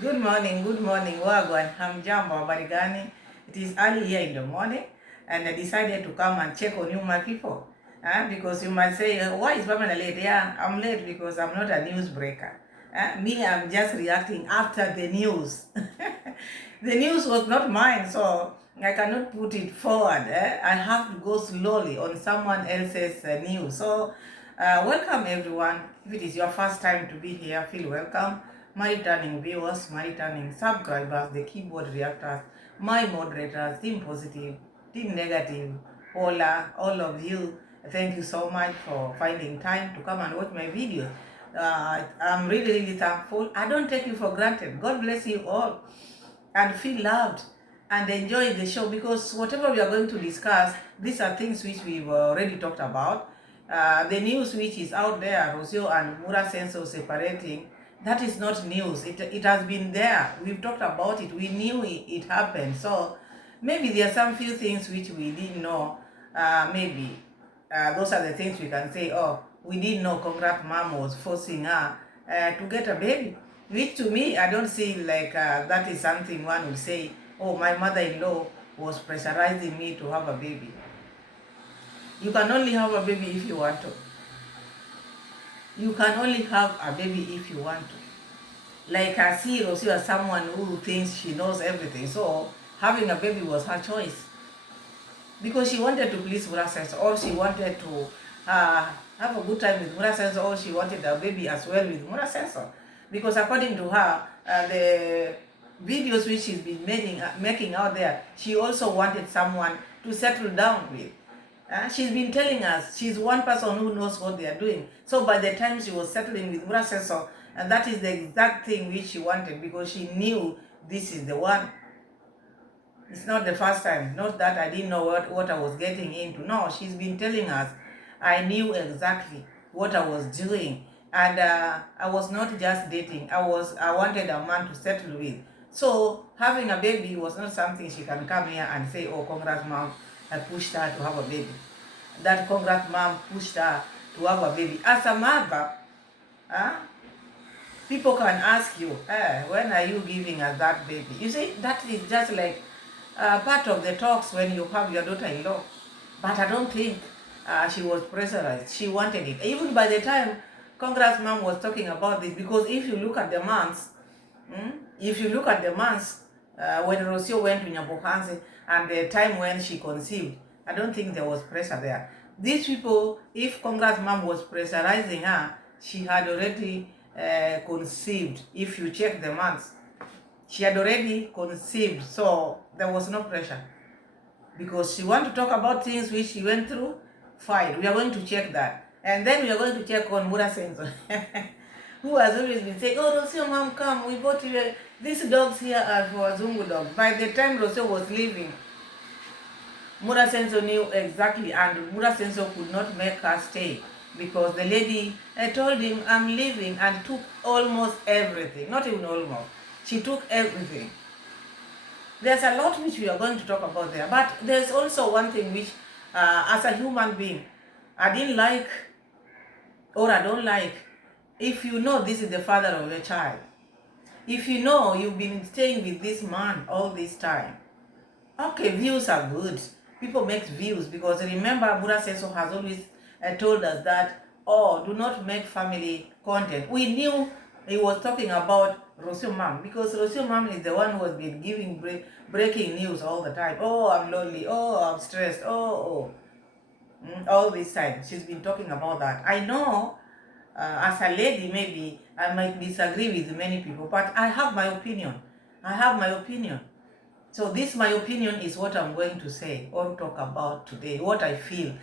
Good morning, Wagwan. Hamjambo, habari gani? It is early here in the morning, and I decided to come and check on you, my people. Because you might say, why is Pamela late? Yeah, I'm late because I'm not a news breaker. Me, I'm just reacting after the news. The news was not mine, so I cannot put it forward. I have to go slowly on someone else's news. So, welcome everyone. If it is your first time to be here, feel welcome. My returning viewers, my returning subscribers, the keyboard reactors, my moderators, Team Positive, Team Negative, Hola, all of you, thank you so much for finding time to come and watch my videos. I'm really thankful. I don't take you for granted. God bless you all and feel loved and enjoy the show, because whatever we are going to discuss, these are things which we've already talked about. The news which is out there, Rocio and Mura Senso separating, that is not news. It has been there. We've talked about it. We knew it happened. So maybe there are some few things which we didn't know. Maybe those are the things we can say, oh, we didn't know Congrats mom was forcing her to get a baby. Which to me, I don't see like that is something one would say, oh, my mother-in-law was pressurizing me to have a baby. You can only have a baby if you want to. You can only have a baby if you want to. Like I see Rocio as someone who thinks she knows everything. So having a baby was her choice. Because she wanted to please Murasense, or she wanted to have a good time with Murasense, or she wanted a baby as well with Murasense. Because according to her, the videos which she's been making out there, she also wanted someone to settle down with. She's been telling us she's one person who knows what they are doing. So by the time she was settling with Murasense, and that is the exact thing which she wanted, because she knew this is the one. It's not the first time. Not that I didn't know what I was getting into. No, she's been telling us I knew exactly what I was doing. And I was not just dating. I wanted a man to settle with. So having a baby was not something she can come here and say, oh, congrats mom, I pushed her to have a baby. That congrats mom pushed her to have a baby. As a mother, people can ask you, when are you giving us that baby? You see, that is just like part of the talks when you have your daughter-in-law. But I don't think she was pressurized. She wanted it. Even by the time Congress mom was talking about this, because if you look at the months, when Rocio went to Nyabohansi and the time when she conceived, I don't think there was pressure there. These people, if Congress mom was pressurizing her, she had already conceived. If you check the months, she had already conceived, so there was no pressure. Because she want to talk about things which she went through, fine, we are going to check that. And then we are going to check on Mura Senso, who has always been saying, oh, Rocio, mom, come, we bought you, these dogs here are for Zungu dog. By the time Rocio was leaving, Mura Senso knew exactly, and Mura Senso could not make her stay, because the lady told him, I'm leaving, and took almost everything. Not even almost. She took everything. There's a lot which we are going to talk about there, but there's also one thing which, as a human being, I didn't like, or I don't like. If you know this is the father of your child, if you know you've been staying with this man all this time, okay, views are good. People make views, because remember, Mura Senso has always told us that, oh, do not make family content. We knew he was talking about Rocio mom, because Rocio mom is the one who has been giving breaking news all the time. Oh, I'm lonely. Oh, I'm stressed. All this time she's been talking about that. I know, as a lady, maybe I might disagree with many people, but I have my opinion. So this, my opinion, is what I'm going to say or talk about today, what I feel,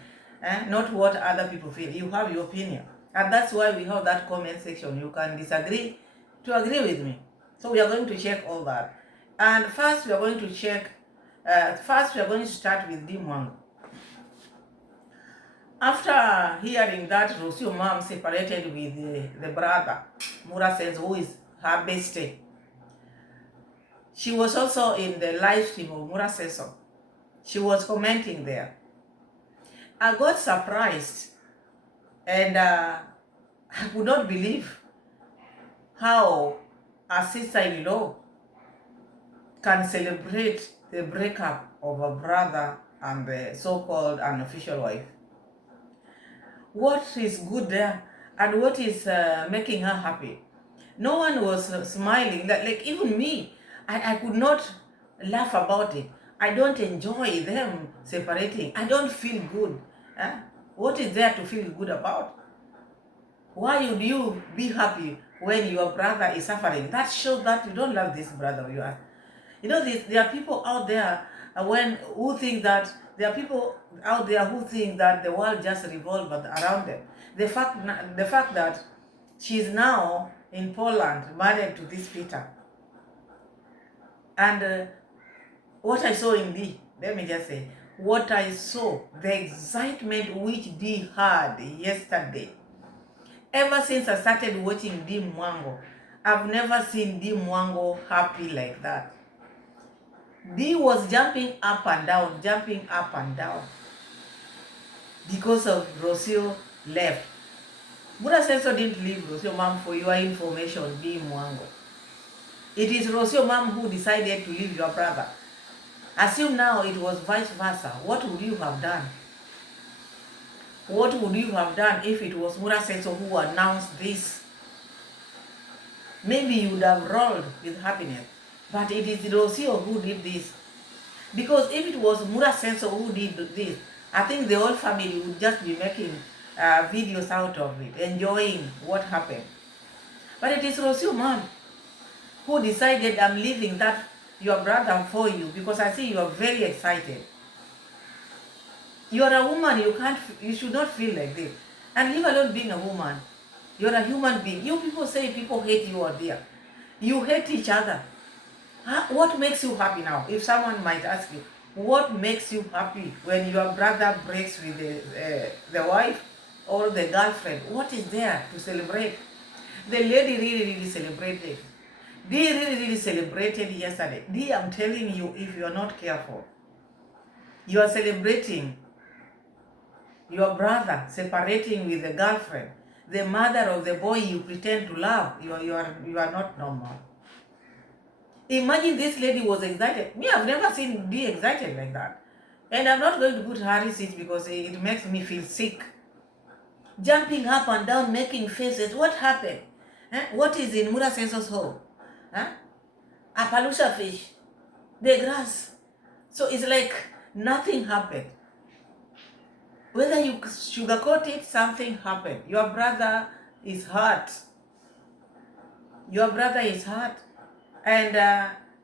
not what other people feel. You have your opinion. And that's why we have that comment section. You can disagree to agree with me. So we are going to check all that. And first we are going to start with Dimwang. After hearing that Rocio mom separated with the brother, Mura says, who is her bestie, she was also in the live stream of Mura Seso. She was commenting there. I got surprised, and I could not believe how a sister-in-law can celebrate the breakup of a brother and the so-called unofficial wife? What is good there, and what is making her happy? No one was smiling. Like even me, I could not laugh about it. I don't enjoy them separating. I don't feel good. Huh? What is there to feel good about? Why would you be happy when your brother is suffering? That shows that you don't love this brother of yours. You know, there are people out there who think that there are people out there who think that the world just revolves around them. The fact that she's now in Poland, married to this Peter, and what I saw in Dee, let me just say, what I saw, the excitement which Dee had yesterday. Ever since I started watching Dee Mwango, I've never seen Dee Mwango happy like that. Dee was jumping up and down because of Rocio left. Buddha Senso didn't leave Rocio mom, for your information, Dee Mwango. It is Rocio mom who decided to leave your brother. Assume now it was vice versa. What would you have done? What would you have done if it was Mura Senso who announced this? Maybe you would have rolled with happiness. But it is Rocio who did this. Because if it was Mura Senso who did this, I think the whole family would just be making videos out of it, enjoying what happened. But it is Rocio mom who decided, I'm leaving that your brother for you because I see you are very excited. You are a woman, you should not feel like this. And leave alone being a woman. You're a human being. You people say people hate you or dear. You hate each other. What makes you happy now? If someone might ask you, what makes you happy when your brother breaks with the wife or the girlfriend? What is there to celebrate? The lady really celebrated. Dee really celebrated yesterday. Dee, I'm telling you, if you're not careful, you are celebrating your brother separating with the girlfriend, the mother of the boy you pretend to love. You are not normal. Imagine this lady was excited. Me, I've never seen Dee excited like that. And I'm not going to put her receipts because it makes me feel sick. Jumping up and down, making faces. What happened? What is in Mura Senso's home? A palusha fish. The grass. So it's like nothing happened. Whether you sugarcoat it, something happened. Your brother is hurt. Your brother is hurt. And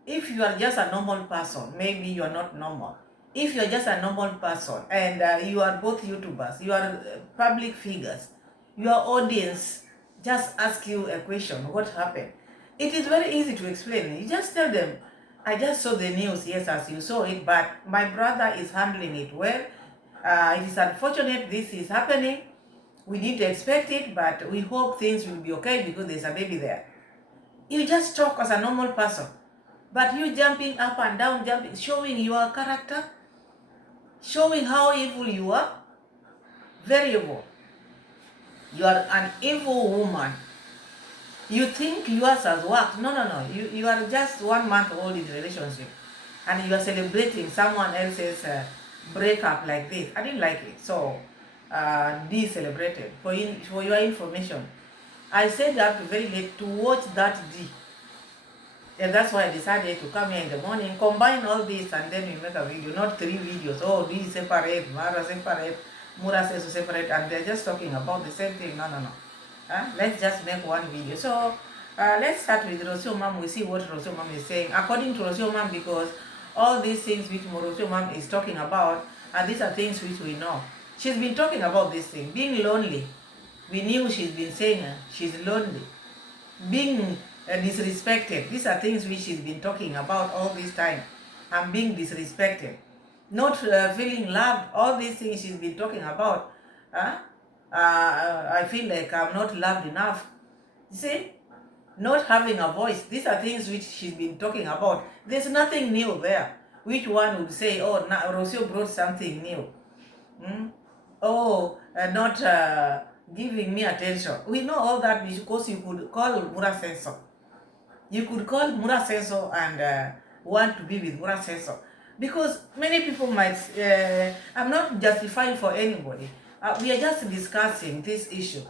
if you are just a normal person, maybe you are not normal. If you are just a normal person and you are both YouTubers, you are public figures, your audience just ask you a question, what happened? It is very easy to explain. You just tell them, I just saw the news, yes, as you saw it, but my brother is handling it well. It is unfortunate this is happening. We didn't expect it, but we hope things will be okay because there's a baby there. You just talk as a normal person. But you jumping up and down, showing your character, showing how evil you are. Very evil. You are an evil woman. You think yours has worked. No. You are just 1 month old in relationship. And you are celebrating someone else's breakup like this. I didn't like it. So, Dee celebrated. For your information, I stayed up very late to watch that Dee. And that's why I decided to come here in the morning, combine all this, and then we make a video, not 3 videos. Oh, Dee separate, Mara separate, Mura says separate, and they're just talking about the same thing. No. Let's just make one video. So, let's start with Rocio Mom. We see what Rocio Mom is saying. According to Rocio Mom, because all these things which Rocio Mom is talking about, and these are things which we know. She's been talking about this thing, being lonely. We knew she's been saying she's lonely. Being disrespected. These are things which she's been talking about all this time. I'm being disrespected. Not feeling loved. All these things she's been talking about. I feel like I'm not loved enough. You see? Not having a voice. These are things which she's been talking about. There's nothing new there. Which one would say, oh, Rocio brought something new? Oh, not giving me attention. We know all that because you could call Mura Senso. You could call Mura Senso and want to be with Mura Senso. Because many people might, I'm not justifying for anybody. We are just discussing this issue.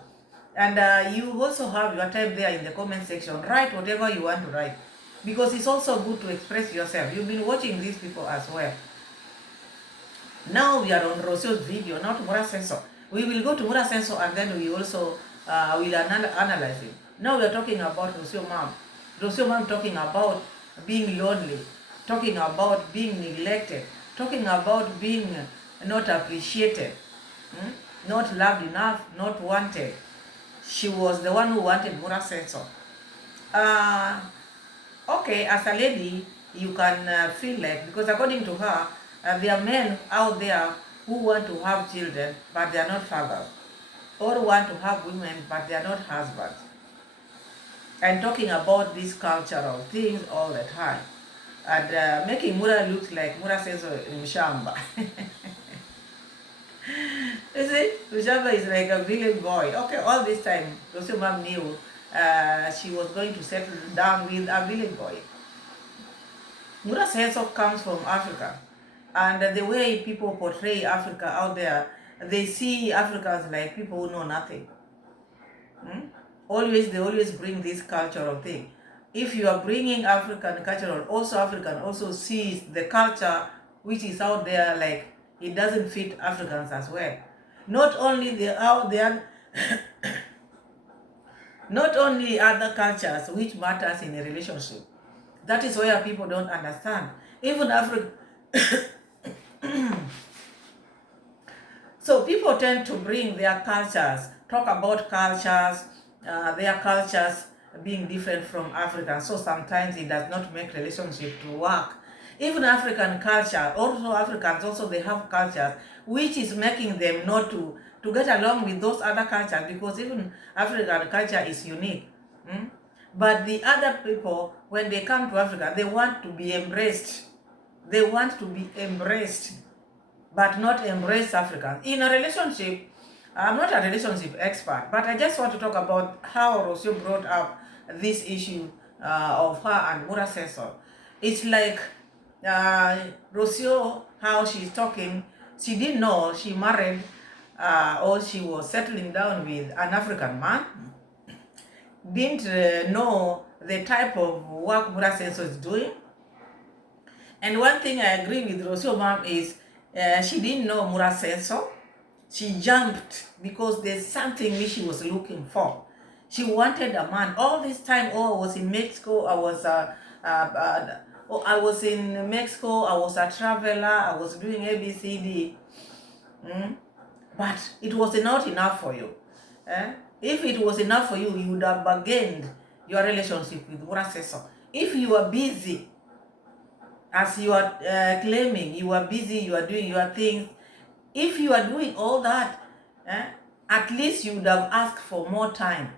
And you also have your time there in the comment section. Write whatever you want to write. Because it's also good to express yourself. You've been watching these people as well. Now we are on Rocio's video, not Mura Senso. We will go to Mura Senso and then we also will analyze it. Now we are talking about Rocio mom. Rocio mom talking about being lonely, talking about being neglected, talking about being not appreciated, not loved enough, not wanted. She was the one who wanted Mura Senso. Okay, as a lady, you can feel like, because according to her, there are men out there who want to have children, but they are not fathers, or want to have women, but they are not husbands. And talking about this cultural things all the time, and making Mura look like Mura says in Shamba. You see, Mshamba is like a village boy. Okay, all this time, Rocio mom knew she was going to settle down with a village boy. Mura Senso comes from Africa. And the way people portray Africa out there, they see Africans like people who know nothing. They always bring this cultural thing. If you are bringing African cultural, also African also sees the culture which is out there, like it doesn't fit Africans as well. Not only the out there, not only other cultures which matters in a relationship. That is where people don't understand. Even Africa. So people tend to bring their cultures, talk about cultures, their cultures being different from African. So sometimes it does not make relationship to work. Even African culture, also Africans, also they have cultures, which is making them not to get along with those other cultures, because even African culture is unique. But the other people, when they come to Africa, they want to be embraced. They want to be embraced, but not embrace Africans. In a relationship, I'm not a relationship expert, but I just want to talk about how Rocio brought up this issue of her and Mura Senso. It's like Rocio, how she's talking, she didn't know she married or she was settling down with an African man. Didn't know the type of work Mura Senso is doing. And one thing I agree with Rocio mom is she didn't know Mura Senso. She jumped because there's something which she was looking for. She wanted a man. All this time, I was in Mexico. I was in Mexico. I was a traveler. I was doing ABCD. But it was not enough for you. If it was enough for you, you would have bargained your relationship with Mura Senso. If you are busy, as you are claiming, you are busy, you are doing your things. If you are doing all that, at least you would have asked for more time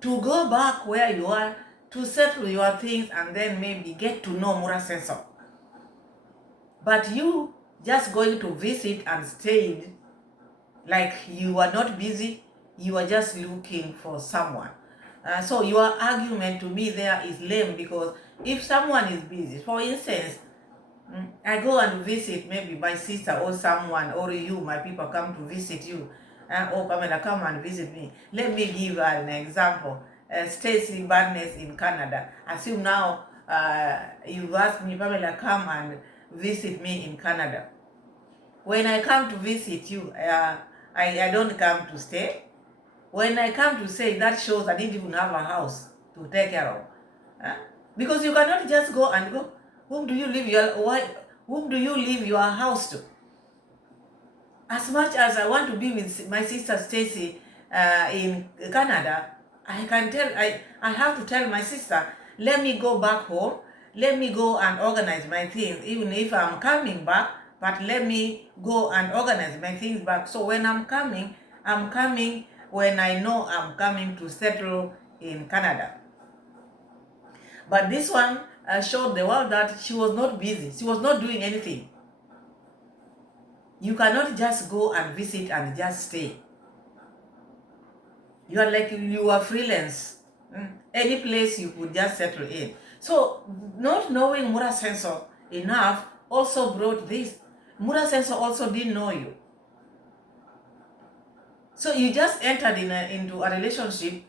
to go back where you are, to settle your things, and then maybe get to know Mura Senso. But you just going to visit and stayed like you are not busy, you are just looking for someone. So your argument to me there is lame, because if someone is busy, for instance, I go and visit maybe my sister or someone, or you, my people come to visit you. Oh, Pamela, come and visit me. Let me give an example. Stacy Barnes in Canada. Assume now you've asked me, Pamela, come and visit me in Canada. When I come to visit you, I don't come to stay. When I come to stay, that shows I didn't even have a house to take care of. Because you cannot just go and go. Whom do you leave your house to? As much as I want to be with my sister Stacy in Canada, I have to tell my sister, let me go back home, let me go and organize my things, even if I'm coming back, but let me go and organize my things back. So when I'm coming when I know I'm coming to settle in Canada. But this one showed the world that she was not busy. She was not doing anything. You cannot just go and visit and just stay. You are like you are freelance. any place you could just settle in. So not knowing Murasenso enough also brought this. Murasenso also didn't know you. So you just entered into a relationship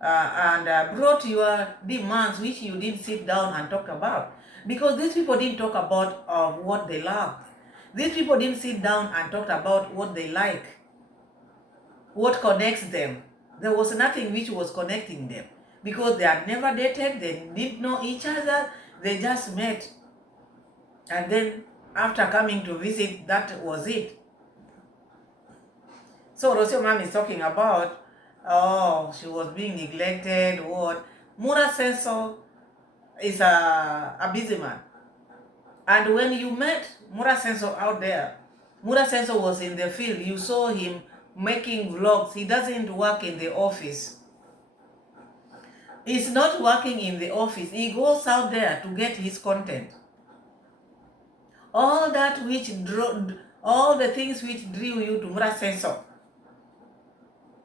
and brought your demands, which you didn't sit down and talk about. Because these people didn't talk about what they love. These people didn't sit down and talk about what they like, what connects them. There was nothing which was connecting them because they had never dated, they didn't know each other, they just met. And then after coming to visit, that was it. So Rocio mom is talking about, oh, she was being neglected, what? Murasenso is a busy man. And when you met Murasenso out there, Murasenso was in the field. You saw him making vlogs. He doesn't work in the office. He's not working in the office. He goes out there to get his content. All that which all the things which drew you to Murasenso,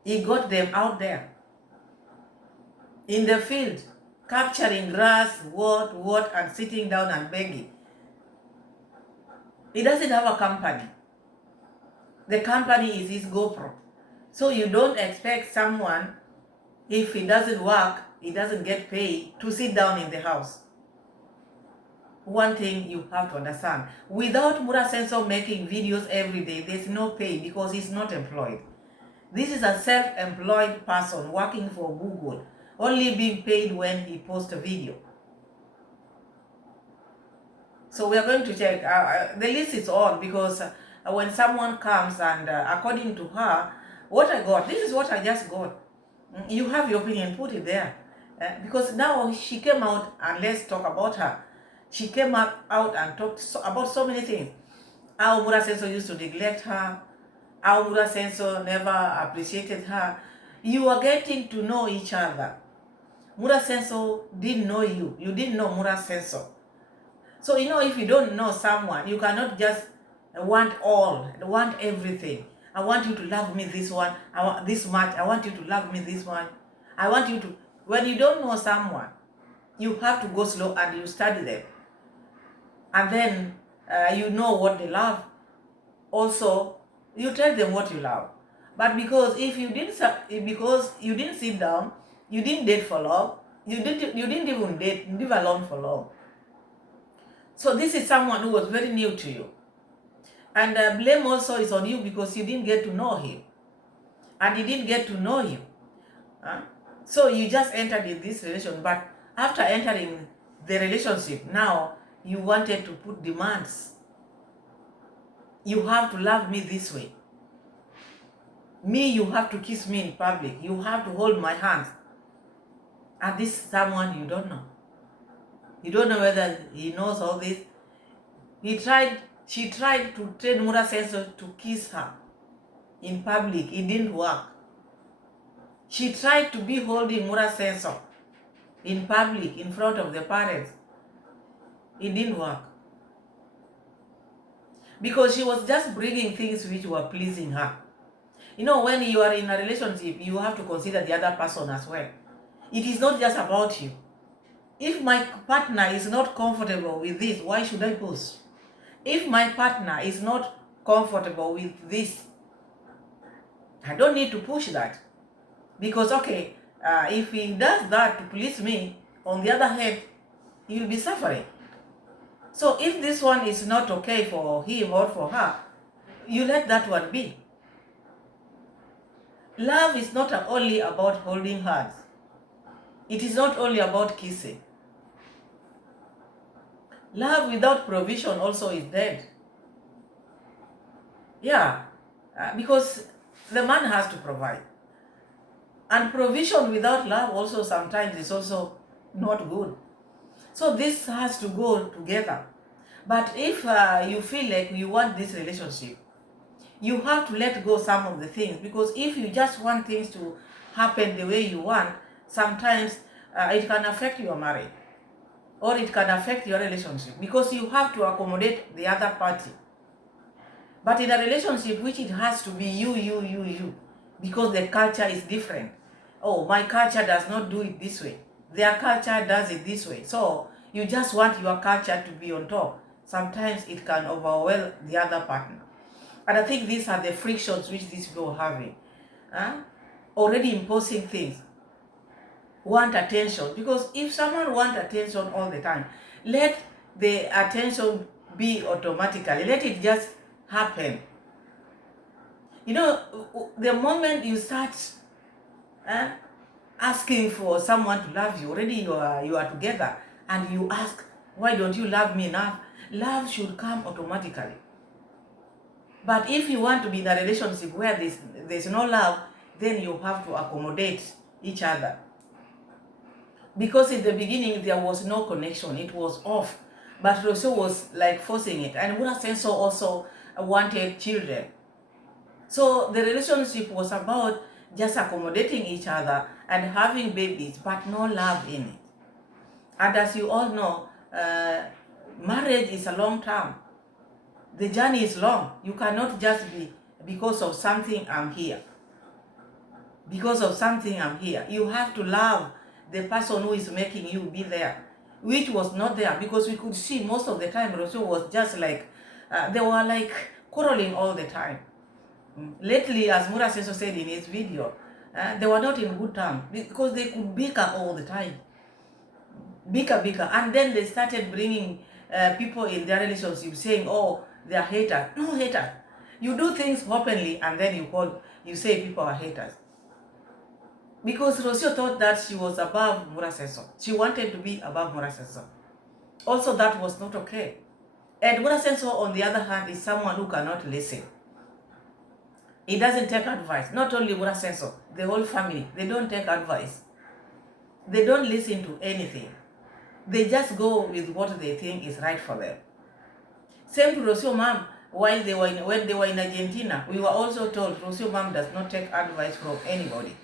he got them out there in the field, capturing grass, what, and sitting down and begging. He doesn't have a company. The company is his GoPro. So you don't expect someone, if he doesn't work, he doesn't get paid, to sit down in the house. One thing you have to understand, without Murasenso making videos every day, there's no pay because he's not employed. This is a self-employed person working for Google, only being paid when he posts a video. So we are going to check. The list is on because when someone comes and according to her, what I got, this is what I just got. You have your opinion, put it there. Because now she came out, and let's talk about her. She came out and talked about so many things. How Murasenso used to neglect her, how Murasenso never appreciated her. You are getting to know each other. Murasenso didn't know you. You didn't know Murasenso. So, if you don't know someone, you cannot just want everything. I want you to love me this one, I want this much, I want you to love me this one. I want you to, when you don't know someone, you have to go slow and you study them. And then you know what they love. Also, you tell them what you love. But because you didn't sit down, you didn't date for long, you didn't even live alone for long. So this is someone who was very new to you. And blame also is on you because you didn't get to know him. And he didn't get to know you. So you just entered in this relation. But after entering the relationship, now you wanted to put demands. You have to love me this way. Me, you have to kiss me in public. You have to hold my hands. And this is someone you don't know. You don't know whether he knows all this. She tried to train Murasenso to kiss her in public. It didn't work. She tried to be holding Murasenso in public in front of the parents. It didn't work. Because she was just bringing things which were pleasing her. When you are in a relationship, you have to consider the other person as well. It is not just about you. If my partner is not comfortable with this, why should I push? If my partner is not comfortable with this, I don't need to push that. Because, if he does that to please me, on the other hand, he will be suffering. So if this one is not okay for him or for her, you let that one be. Love is not only about holding hands. It is not only about kissing. Love without provision also is dead. Yeah, because the man has to provide. And provision without love also sometimes is also not good. So this has to go together. But if you feel like you want this relationship, you have to let go some of the things. Because if you just want things to happen the way you want, sometimes it can affect your marriage. Or it can affect your relationship. Because you have to accommodate the other party. But in a relationship, which it has to be you. Because the culture is different. Oh, my culture does not do it this way. Their culture does it this way. So you just want your culture to be on top. Sometimes it can overwhelm the other partner. And I think these are the frictions which these people are having. Huh? Already imposing things. Want attention. Because if someone wants attention all the time, let the attention be automatically. Let it just happen. You know, the moment you start asking for someone to love you, already you are together, and you ask, why don't you love me enough? Love should come automatically. But if you want to be in a relationship where there's no love, then you have to accommodate each other. Because in the beginning there was no connection, it was off. But Rocio was like forcing it, and Mura Senso also wanted children. So the relationship was about just accommodating each other and having babies, but no love in it. And as you all know, marriage is a long term. The journey is long. You cannot just be, because of something I'm here. Because of something I'm here. You have to love the person who is making you be there, which was not there, because we could see most of the time Rocio was just like, they were like quarreling all the time. Lately, as Mura Senso said in his video, they were not in good terms because they could bicker all the time. Bicker. And then they started bringing people in their relationship saying, oh, they are haters. No haters. You do things openly and then you say people are haters. Because Rocio thought that she was above Mura Senso. She wanted to be above Mura Senso. Also, that was not okay. And Mura Senso, on the other hand, is someone who cannot listen. He doesn't take advice. Not only Mura Senso, the whole family, they don't take advice. They don't listen to anything. They just go with what they think is right for them. Same to Rocio mom. When they were in Argentina, we were also told Rocio mom does not take advice from anybody.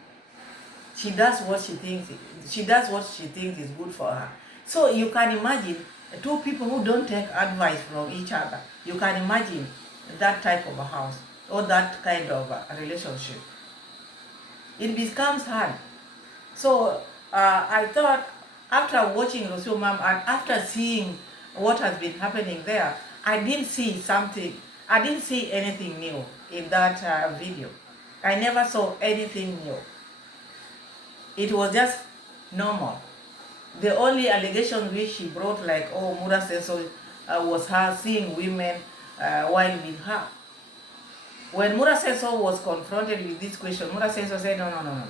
She does what she thinks. She does what she thinks is good for her. So you can imagine two people who don't take advice from each other. You can imagine that type of a house or that kind of a relationship. It becomes hard. So I thought, after watching Rocio mom and after seeing what has been happening there, I didn't see anything new in that video. I never saw anything new. It was just normal. The only allegation which she brought, like, oh, Mura Senso was her seeing women while with her. When Mura Senso was confronted with this question, Mura Senso said, no.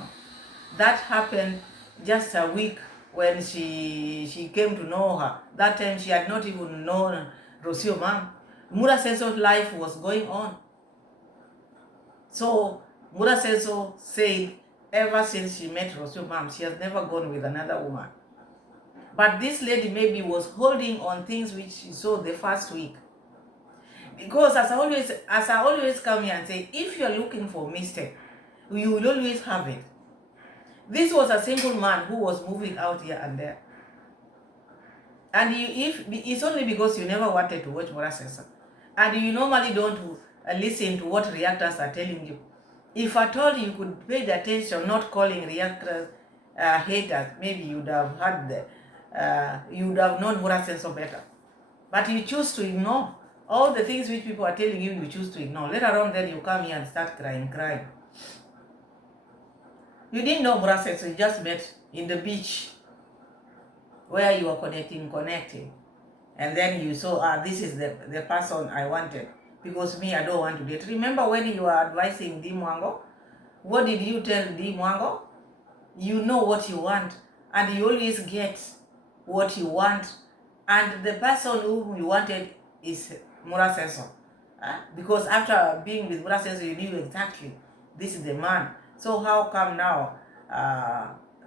That happened just a week when she came to know her. That time she had not even known Rocio mom. Mura Senso's life was going on. So Mura Senso said, ever since she met Rocio mom, she has never gone with another woman. But this lady maybe was holding on things which she saw the first week. Because as I always come here and say, if you're looking for mistake, you will always have it. This was a single man who was moving out here and there. And it's only because you never wanted to watch Mura Senso. And you normally don't listen to what reactors are telling you. If at all you could pay the attention, not calling reactors haters, maybe you would have had you would have known Mura Senso better. But you choose to ignore all the things which people are telling you. You choose to ignore. Later on, then you come here and start crying. You didn't know Mura Senso. You just met in the beach where you were connecting. And then you saw, this is the person I wanted. Because me, I don't want to date. Remember when you were advising Di Mwango? What did you tell Di Mwango? You know what you want. And you always get what you want. And the person whom you wanted is Mura Senso. Because after being with Mura Senso, you knew exactly this is the man. So how come now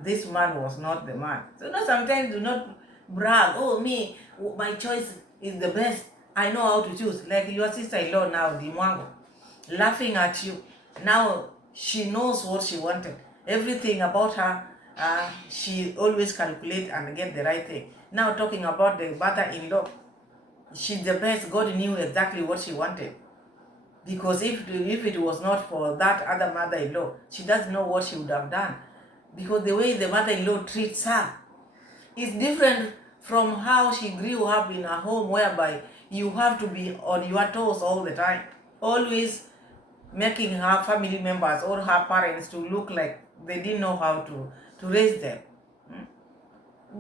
this man was not the man? So sometimes do not brag, oh, me, my choice is the best. I know how to choose. Like your sister-in-law now, Di Mwango, laughing at you. Now she knows what she wanted. Everything about her, she always calculate and get the right thing. Now talking about the mother-in-law, she's the best. God knew exactly what she wanted. Because if it was not for that other mother-in-law, she doesn't know what she would have done. Because the way the mother-in-law treats her, It's different from how she grew up in a home whereby you have to be on your toes all the time, always making her family members or her parents to look like they didn't know how to raise them.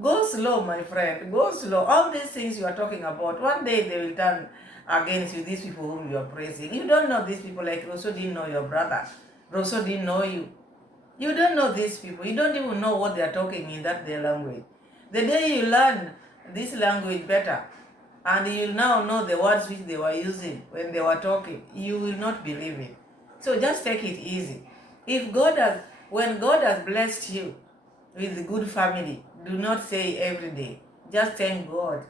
Go slow, my friend. Go slow. All these things you are talking about, one day they will turn against you, these people whom you are praising. You don't know these people, like Rocio didn't know your brother. Rocio didn't know you. You don't know these people. You don't even know what they are talking in that their language. The day you learn this language better, and you now know the words which they were using when they were talking, you will not believe it. So just take it easy. If God has, when God has blessed you with a good family, do not say every day. Just thank God.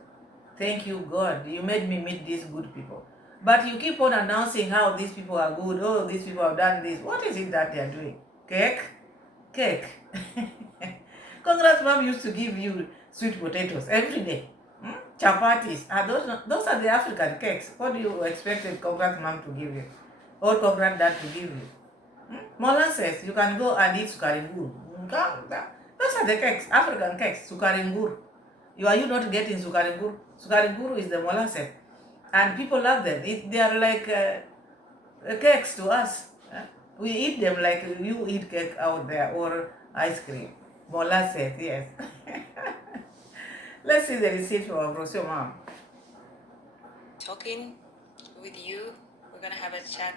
Thank you, God. You made me meet these good people. But you keep on announcing how these people are good. Oh, these people have done this. What is it that they are doing? Cake? Cake. Congrats mom used to give you sweet potatoes every day. Chapatis. Those are the African cakes. What do you expect Congrats mom to give you? Or Congrats dad to give you? Molasses. You can go and eat sukaringur. Those are the cakes, African cakes, sukaringur. Are you not getting sukaringur? Sukaringur is the molasses. And people love them. They are like cakes to us. We eat them like you eat cake out there or ice cream. Molasses, yes. Let's see the receipt from Rocio mom. Talking with you, we're gonna have a chat,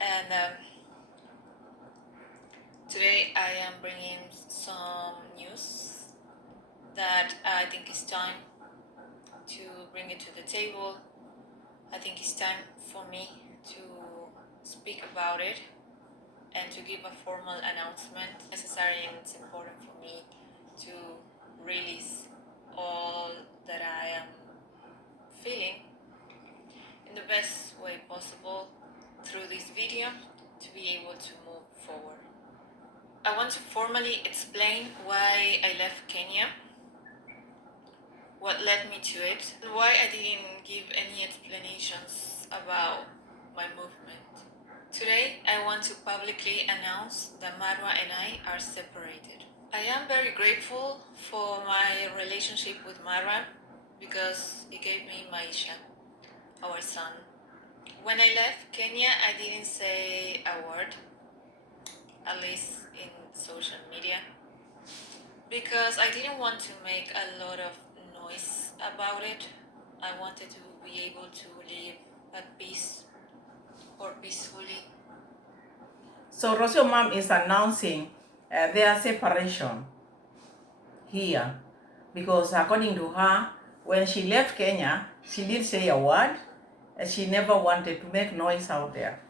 and today I am bringing some news that I think it's time to bring it to the table. I think it's time for me to speak about it and to give a formal announcement. Necessary, and it's important for me to release all that I am feeling in the best way possible through this video to be able to move forward. I want to formally explain why I left Kenya, what led me to it, and why I didn't give any explanations about my movement. Today, I want to publicly announce that Marwa and I are separated. I am very grateful for my relationship with Marwa because it gave me Maisha, our son. When I left Kenya, I didn't say a word, at least in social media, because I didn't want to make a lot of noise about it. I wanted to be able to live at peace or peacefully. So Rocio mom is announcing their separation here because according to her, when she left Kenya, she didn't say a word. She never wanted to make noise out there.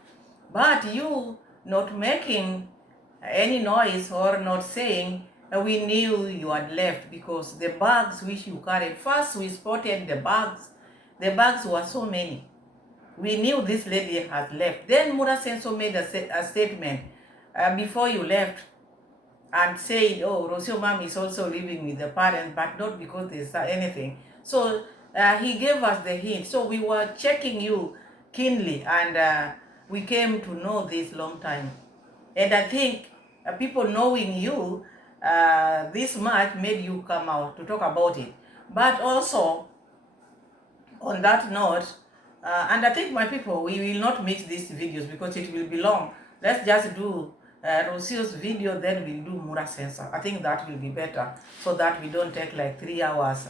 But you not making any noise or not saying, we knew you had left because the bags which you carried, first we spotted the bags were so many. We knew this lady had left. Then Mura Senso made a statement before you left and said, oh, Rocio mom is also living with the parents, but not because there's anything. So he gave us the hint. So we were checking you keenly, and we came to know this long time. And I think people knowing you this much made you come out to talk about it. But also, on that note, and I think my people, we will not mix these videos because it will be long. Let's just do Rocio's video, then we'll do Mura Sensor. I think that will be better so that we don't take like 3 hours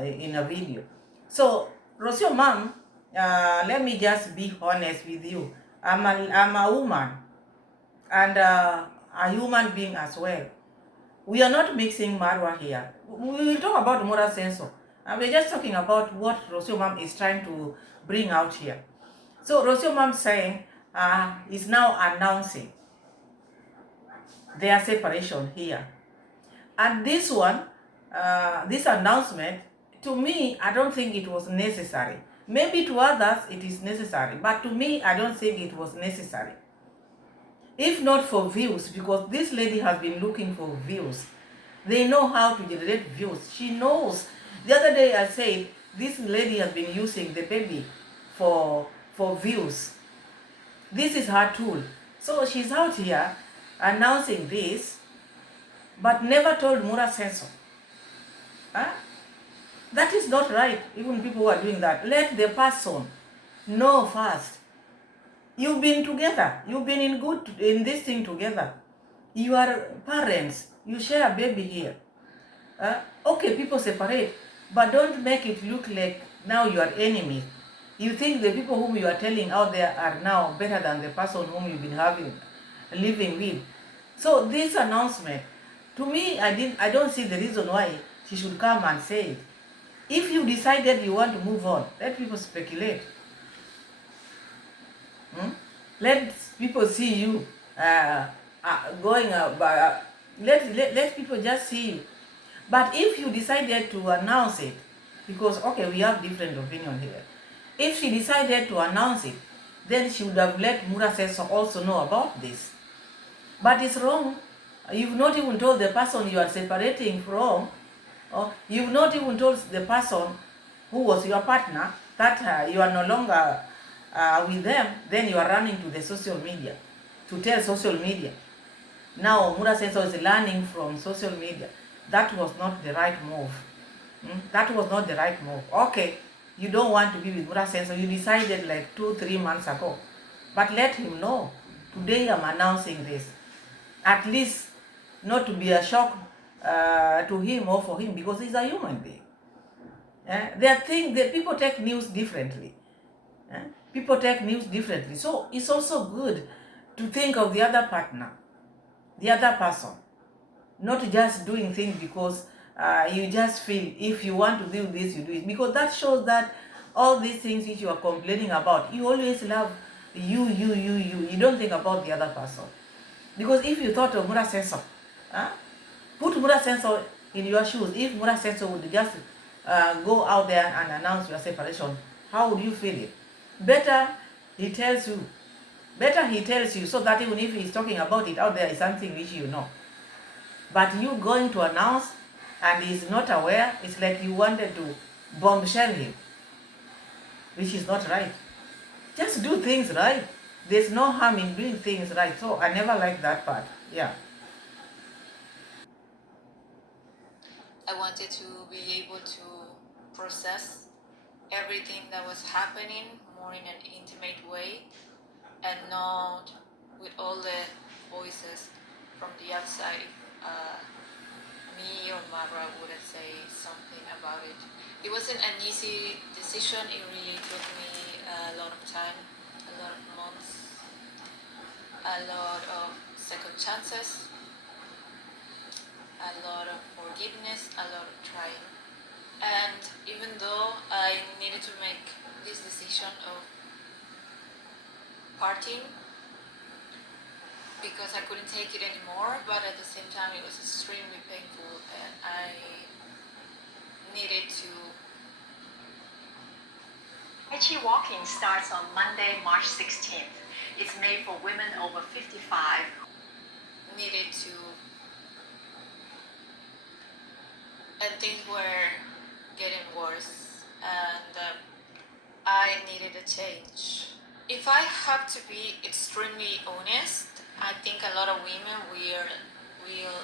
in a video. So, Rocio mom, let me just be honest with you. I'm a woman and a human being as well. We are not mixing Marwa here. We will talk about moral sensor. And we're just talking about what Rocio mom is trying to bring out here. So Rocio mom saying is now announcing their separation here. And this one, this announcement, to me, I don't think it was necessary. Maybe to others it is necessary, but to me, I don't think it was necessary. If not for views, because this lady has been looking for views. They know how to generate views. She knows. The other day I said, this lady has been using the baby for views. This is her tool. So she's out here announcing this. but never told Mura Senso. Huh? That is not right. Even people who are doing that, let the person know first. You've been together. You've been in this thing together. You are parents. You share a baby here. Okay, people separate, but don't make it look like now you are enemies. You think the people whom you are telling out there are now better than the person whom you've been living with. So this announcement, to me, I don't see the reason why she should come and say it. If you decided you want to move on, let people speculate. Let people see you going. Let people just see you. But if you decided to announce it, because okay, we have different opinion here. If she decided to announce it, then she would have let Mura Seso also know about this. But it's wrong. You've not even told the person you are separating from, or you've not even told the person who was your partner that you are no longer with them. Then you are running to the social media to tell social media. Now Mura Seso is learning from social media. That was not the right move. That was not the right move. Okay, you don't want to be with Mura Seso. You decided like 2-3 months ago. But let him know. Today I'm announcing this. At least not to be a shock to him or for him, because he's a human being. People take news differently. People take news differently. So it's also good to think of the other partner, the other person, not just doing things because you just feel if you want to do this, you do it. Because that shows that all these things which you are complaining about, you always love you. You don't think about the other person. Because if you thought of Mura Senso, put Mura Senso in your shoes. If Mura Senso would just go out there and announce your separation, how would you feel it? Better he tells you, so that even if he's talking about it out there, is something which you know. But you going to announce and he's not aware, it's like you wanted to bombshell him, which is not right. Just do things right. There's no harm in doing things right. So I never liked that part. Yeah. I wanted to be able to process everything that was happening more in an intimate way and not with all the voices from the outside. Me or Marwa wouldn't say something about it. It wasn't an easy decision. It really took me a lot of time, a lot of months, a lot of second chances, a lot of forgiveness, a lot of trying. And even though I needed to make this decision of parting because I couldn't take it anymore, but at the same time it was extremely painful and I needed to. Tai Chi walking starts on Monday, March 16th. It's made for women over 55. Needed to, and things were getting worse, and I needed a change. If I have to be extremely honest, I think a lot of women will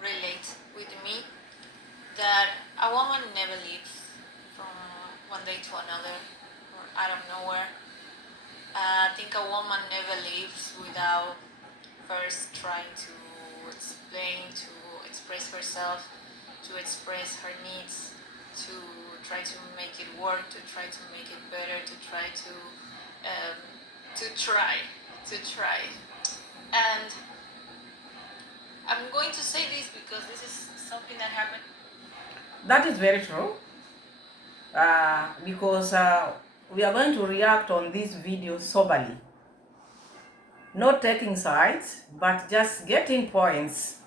relate with me that a woman never leaves from one day to another or out of nowhere. I think a woman never leaves without first trying to explain, to express herself, to express her needs, to try to make it work, to try to make it better, to try. And I'm going to say this because this is something that happened. That is very true. Because we are going to react on this video soberly. Not taking sides, but just getting points,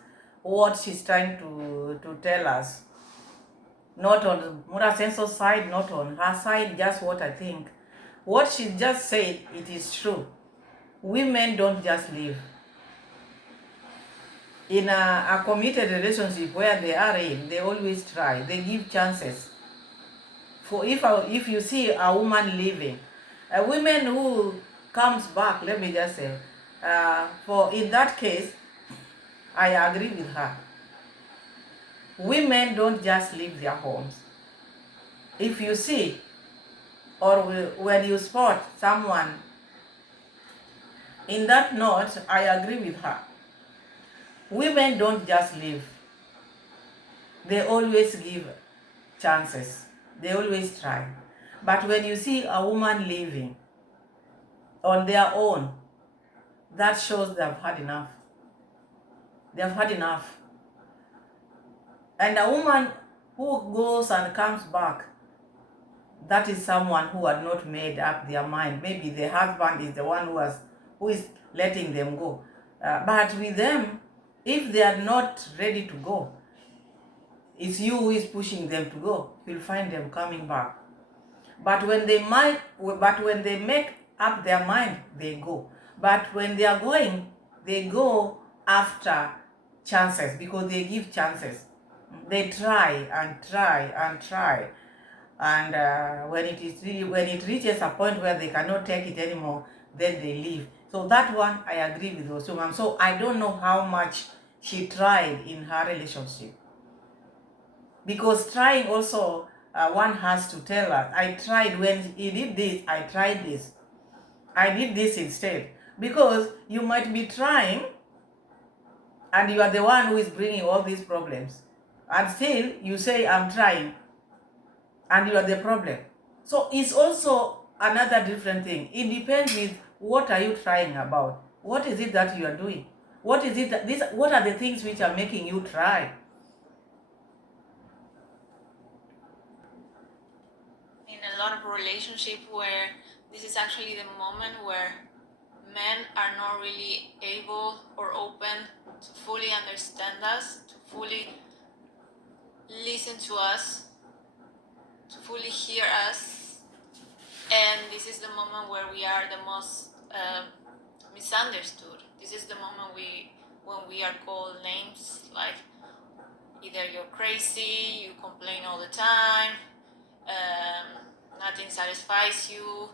what she's trying to tell us. Not on Mura Senso's side, not on her side, just what I think. What she just said, it is true. Women don't just live. In a committed relationship where they are in, they always try. They give chances. For if you see a woman leaving, a woman who comes back, let me just say, for in that case, I agree with her. women don't just leave their homes. If you see, or when you spot someone in that note, I agree with her. Women don't just leave. They always give chances. They always try. But when you see a woman leaving on their own, that shows they've had enough. They've had enough. And a woman who goes and comes back, that is someone who had not made up their mind. Maybe the husband is the one who is letting them go. But with them, if they are not ready to go, it's you who is pushing them to go. You'll find them coming back. But when they make up their mind, they go. But when they are going, they go after chances, because they give chances. They try and try and try, and when it reaches a point where they cannot take it anymore, then they leave. So that one, I agree with Rocio. So I don't know how much she tried in her relationship, because trying also, one has to tell us, I tried when he did this, I tried this, I did this instead. Because you might be trying and you are the one who is bringing all these problems, and still you say I'm trying and you are the problem. So it's also another different thing. It depends with what are you trying about. What is it that you are doing? What is it that what are the things which are making you try? In a lot of relationships where this is actually the moment where men are not really able or open to fully understand us, to fully listen to us, to fully hear us. And this is the moment where we are the most misunderstood. This is the moment when we are called names like either you're crazy, you complain all the time, nothing satisfies you,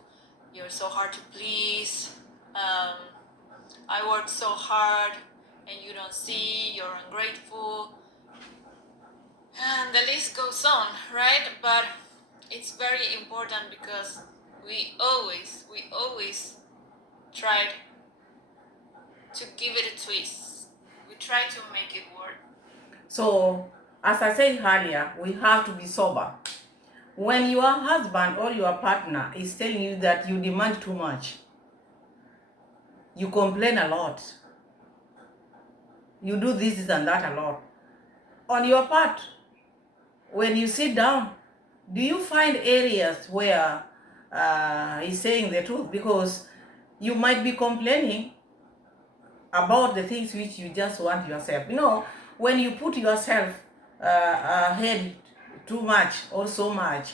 you're so hard to please, I work so hard and you don't see, you're ungrateful, and the list goes on, right? But it's very important because we always try to give it a twist. We try to make it work. So, as I said earlier, we have to be sober. When your husband or your partner is telling you that you demand too much, you complain a lot, you do this and that a lot, on your part, when you sit down, do you find areas where he's saying the truth? Because you might be complaining about the things which you just want yourself. You know, when you put yourself ahead too much or so much,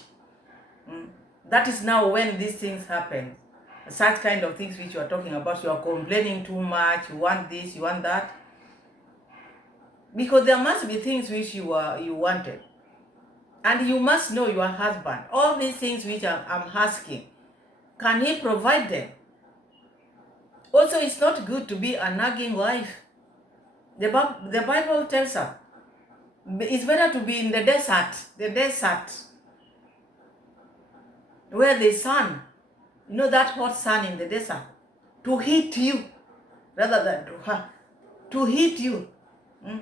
that is now when these things happen. Such kind of things which you are talking about, you are complaining too much, you want this, you want that. Because there must be things which you wanted. And you must know your husband. All these things which I'm asking, can he provide them? Also, it's not good to be a nagging wife. The Bible tells us it's better to be in the desert where the sun, you know, that hot sun in the desert, to heat you rather than to heat you.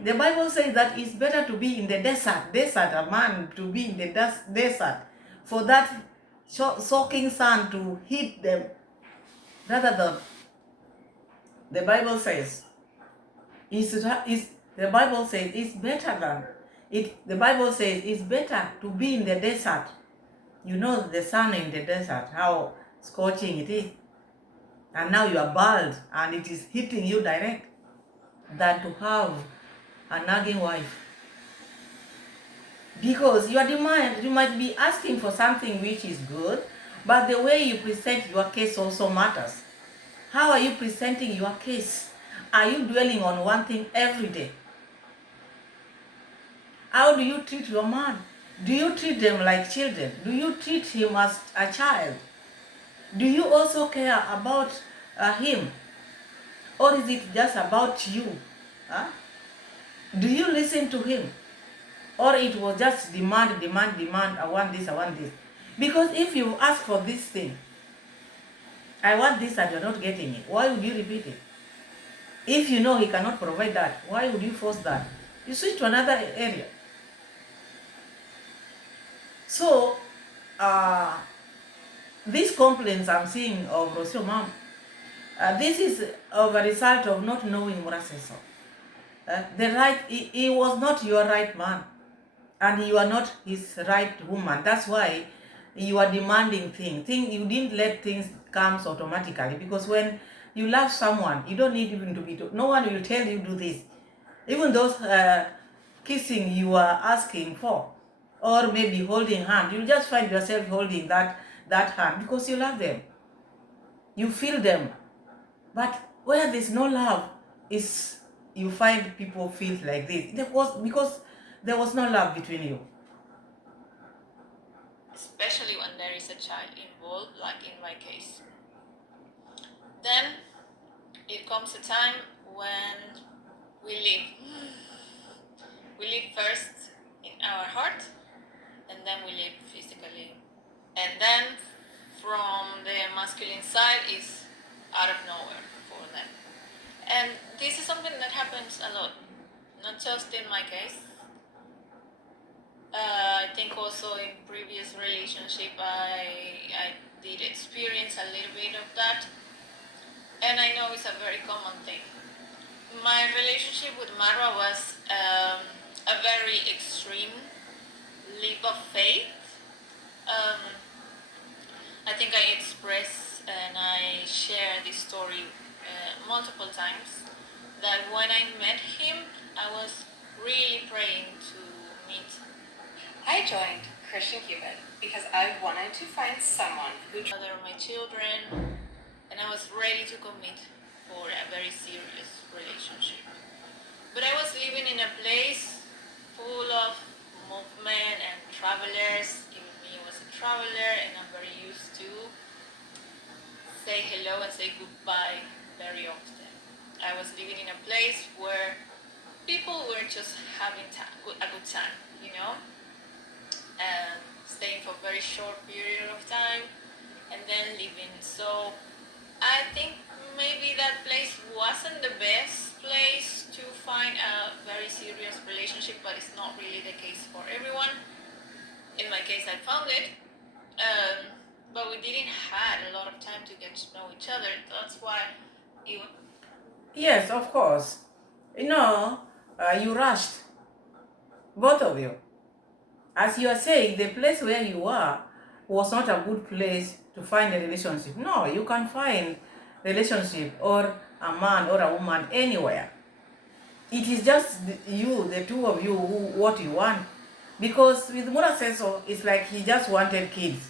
The Bible says that it's better to be in the desert, a man to be in the desert, for that soaking sun to heat them, rather than, the Bible says, the Bible says it's better than it. The Bible says it's better to be in the desert. You know the sun in the desert, how scorching it is, and now you are bald and it is hitting you direct, than to have a nagging wife. Because your demand, you might be asking for something which is good, but the way you present your case also matters. How are you presenting your case? Are you dwelling on one thing every day? How do you treat your man? Do you treat them like children? Do you treat him as a child? Do you also care about him? Or is it just about you? Huh? Do you listen to him? or it was just demand, I want this, I want this. Because if you ask for this thing, I want this and you're not getting it, why would you repeat it? If you know he cannot provide that, why would you force that? You switch to another area. So, these complaints I'm seeing of Rocio mom, this is of a result of not knowing Muraseso. The right, he was not your right man, and you are not his right woman. That's why you are demanding things. You didn't let things come automatically, because when you love someone, you don't need even to be told. No one will tell you do this. Even those kissing you are asking for, or maybe holding hand, you just find yourself holding that hand because you love them. You feel them. But where there's no love, is you find people feel like this. Because there was no love between you. Especially when there is a child involved, like in my case. Then it comes a time when we live. We live first in our heart, and then we live physically. And then from the masculine side is out of nowhere for them. And this is something that happens a lot, not just in my case. I think also in previous relationship I did experience a little bit of that, and I know it's a very common thing. My relationship with Marwa was a very extreme leap of faith. I think I express and I share this story multiple times, that when I met him, I was really praying to meet. I joined Christian Cupid because I wanted to find someone who Father of my children, and I was ready to commit for a very serious relationship. But I was living in a place full of movement and travelers. Even me was a traveler, and I'm very used to say hello and say goodbye very often. I was living in a place where people were just having a good time, and staying for a very short period of time and then leaving. So I think maybe that place wasn't the best place to find a very serious relationship, but it's not really the case for everyone. In my case, I found it, but we didn't have a lot of time to get to know each other. That's why you... Yes, of course. You rushed, both of you. As you are saying, the place where you are was not a good place to find a relationship. No, you can find relationship or a man or a woman anywhere. It is just the two of you, what you want. Because with Muraseso, it's like he just wanted kids.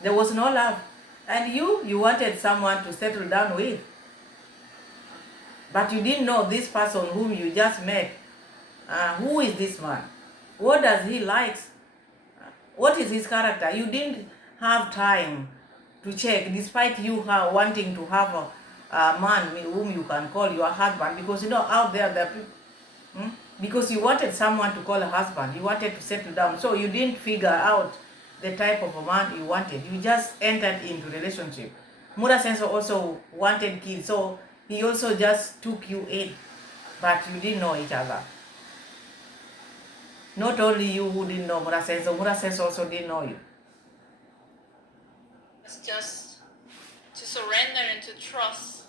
There was no love. And you wanted someone to settle down with. But you didn't know this person whom you just met. Who is this man? What does he like? What is his character? You didn't have time to check, despite you wanting to have a man whom you can call your husband, because out there are people. Because you wanted someone to call a husband, you wanted to settle down, so you didn't figure out the type of a man you wanted. You just entered into relationship. Murasenso also wanted kids, so he also just took you in, but you didn't know each other. Not only you who didn't know Murasenso also didn't know you. It's just to surrender and to trust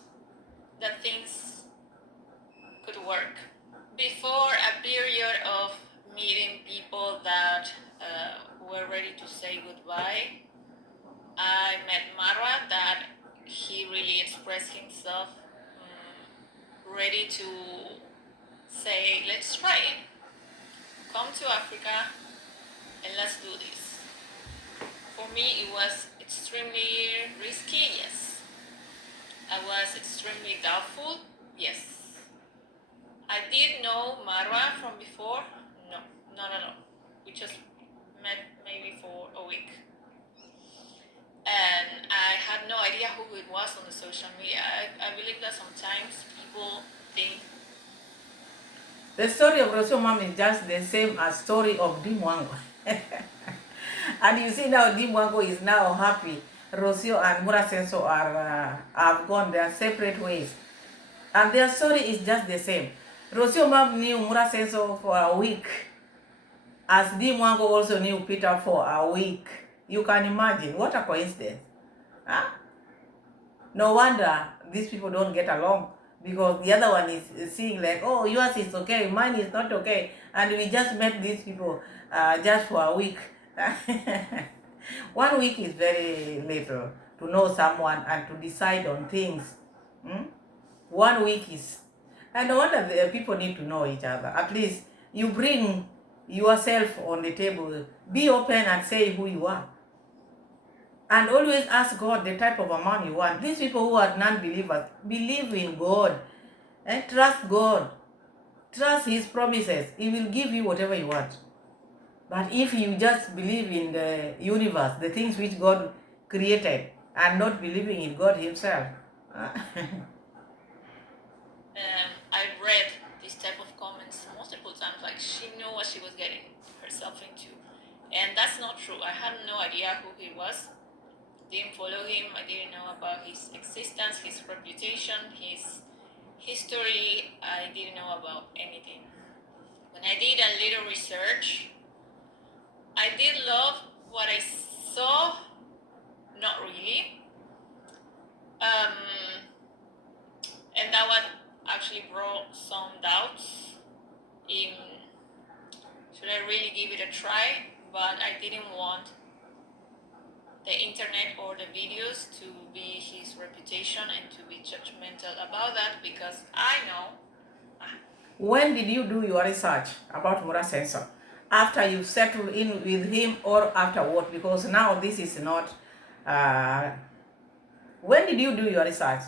that things could work. Before a period of meeting people that were ready to say goodbye, I met Marwa, that he really expressed himself, ready to say, let's try it. Come to Africa and let's do this. For me, it was extremely risky, yes. I was extremely doubtful, yes. I did know Marwa from before? No, not at all. We just met maybe for a week. And I had no idea who it was on the social media. I believe that sometimes people think The story of Rocio mom is just the same as story of Dimwango. And you see now Dimwango is now happy. Rocio and Murasenso are have gone their separate ways. And their story is just the same. Rocio mom knew Murasenso for a week, as Dimwango also knew Peter for a week. You can imagine, what a coincidence. Huh? No wonder these people don't get along, because the other one is seeing like, oh, yours is okay, mine is not okay, and we just met these people just for a week. 1 week is very little to know someone and to decide on things. 1 week is, and no wonder the people need to know each other. At least you bring yourself on the table, be open and say who you are. And always ask God the type of a man you want. These people who are non-believers, believe in God and trust God. Trust His promises. He will give you whatever you want. But if you just believe in the universe, the things which God created, and not believing in God Himself. I read this type of comments multiple times, like she knew what she was getting herself into. And that's not true. I had no idea who he was. Didn't follow him. I didn't know about his existence, his reputation, his history. I didn't know about anything. When I did a little research, I did love what I saw. Not really. And that one actually brought some doubts in should I really give it a try, but I didn't want the internet or the videos to be his reputation and to be judgmental about that, because I know. When did you do your research about Mura Sensor? After you settled in with him or afterward? Because now this is not. When did you do your research?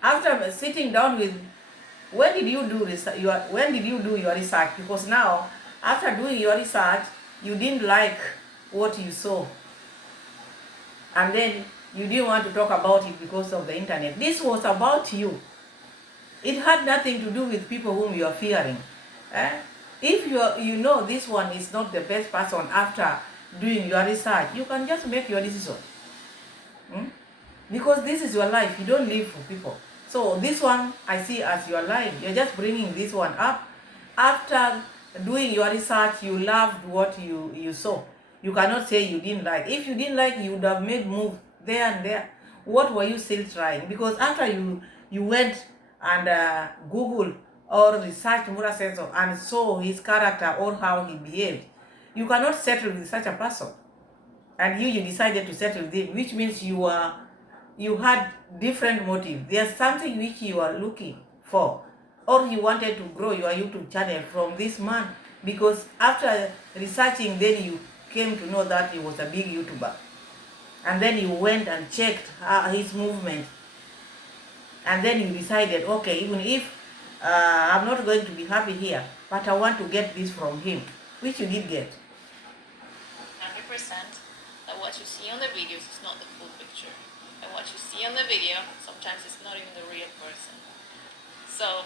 After sitting down with. When did you do your research? Because now, after doing your research, you didn't like what you saw, and then you didn't want to talk about it because of the internet. This was about you. It had nothing to do with people whom you are fearing. If you know this one is not the best person after doing your research, you can just make your decision. Because this is your life. You don't live for people. So this one I see as your life. You're just bringing this one up. After doing your research, you loved what you saw. You cannot say you didn't like. If you didn't like, you would have made move there and there. What were you still trying? Because after you went and Google or researched Mura Sensor and saw his character or how he behaved, you cannot settle with such a person. And you decided to settle with him, which means you had different motive. There's something which you are looking for, or you wanted to grow your YouTube channel from this man, because after researching, then you came to know that he was a big YouTuber, and then you went and checked his movement, and then you decided, okay, even if I'm not going to be happy here, but I want to get this from him, which you did get. 100% that what you see on the videos is not the full picture. And what you see on the video, sometimes it's not even the real person. So,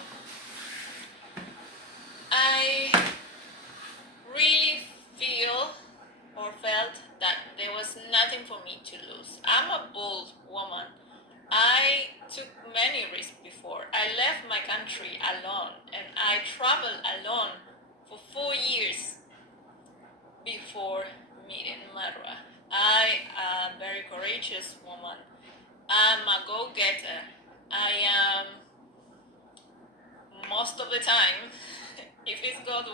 I really feel or felt that there was nothing for me to lose. I'm a bold woman. I took many risks before. I left my country alone, and I traveled alone for 4 years before meeting Marwa. I am a very courageous woman. I'm a go-getter. I am, most of the time, if it's God's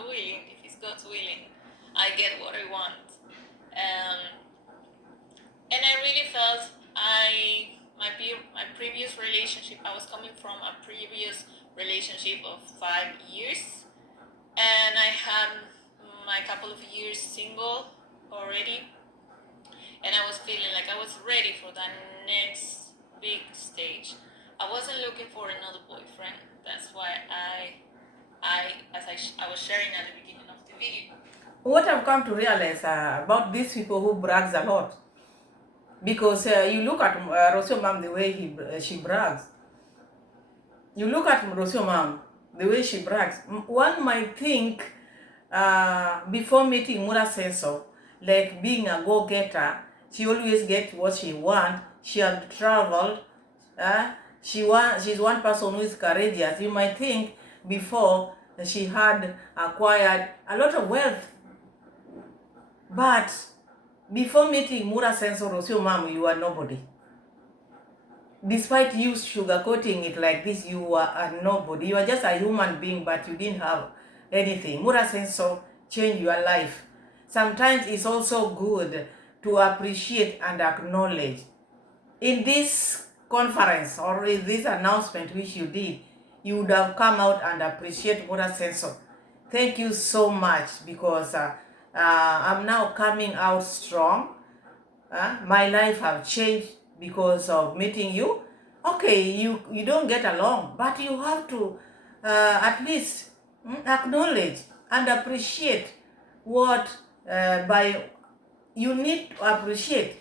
willing, I get what I want. And I really felt my previous relationship, I was coming from a previous relationship of 5 years, and I had my couple of years single already, and I was feeling like I was ready for that next big stage. I wasn't looking for another boyfriend. That's why I was sharing at the beginning of the video. What I've come to realize about these people who brags a lot, because you look at Rocio mom, the way she brags. You look at Rocio mom, the way she brags. One might think before meeting Mura Senso, like being a go-getter, she always gets what she wants. She had traveled. She's one person who is courageous. You might think before she had acquired a lot of wealth. But before meeting Mura Senso Rocio Mom, you are nobody. Despite you sugarcoating it like this, you are a nobody. You are just a human being, but you didn't have anything. Mura Senso changed your life. Sometimes it's also good to appreciate and acknowledge. In this conference or in this announcement which you did, you would have come out and appreciate Mura Senso. Thank you so much, because I'm now coming out strong. My life have changed because of meeting you. Okay, you don't get along, but you have to at least acknowledge and appreciate what you need to appreciate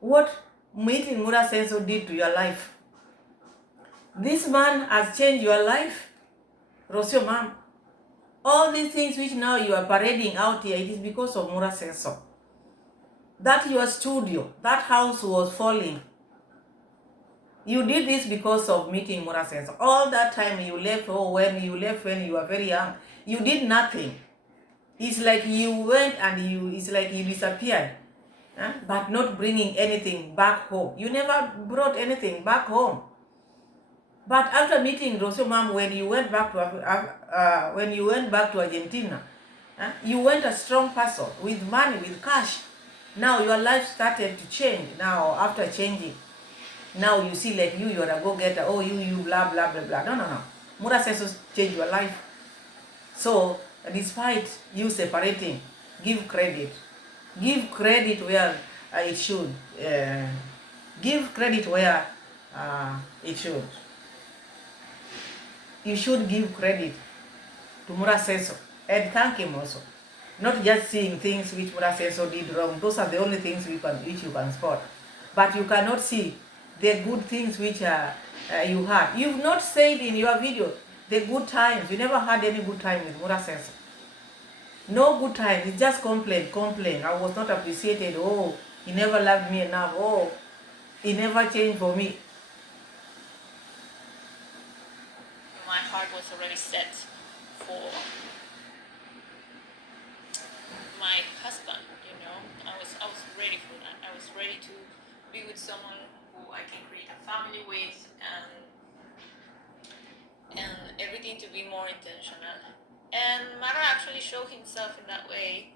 what meeting Mura Senso did to your life. This man has changed your life, Rocio Mom. All these things which now you are parading out here, it is because of Mura Senso. That your studio, that house was falling. You did this because of meeting Mura Senso. All that time you left, when you were very young, you did nothing. It's like you went and it's like you disappeared, but not bringing anything back home. You never brought anything back home. But after meeting Rocio Mom, when you went back to Argentina, you went a strong person with money, with cash. Now your life started to change. Now after changing, now you see like you are a go-getter. Oh, you blah blah blah blah. No. Mura Senso changed your life. So despite you separating, give credit. Give credit where it should. Give credit where it should. You should give credit to Mura Senso and thank him also. Not just seeing things which Mura Senso did wrong. Those are the only things which you can spot. But you cannot see the good things which you had. You've not said in your video the good times. You never had any good time with Mura Senso. No good time. It's just complain. I was not appreciated. Oh, he never loved me enough. Oh, he never changed for me. My heart was already set for my husband, I was ready for that. I was ready to be with someone who I can create a family with, and everything to be more intentional. And Mara actually showed himself in that way,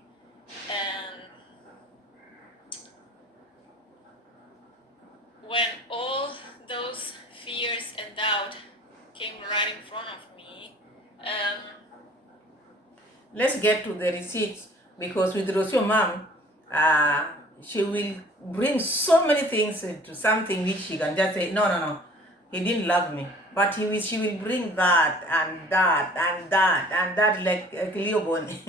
and when all those fears and doubt came right in front of me, let's get to the receipts, because with Rocio Mom, she will bring so many things into something which she can just say, no, he didn't love me. But she will bring that and that and that and that, like Cleo Bonnie.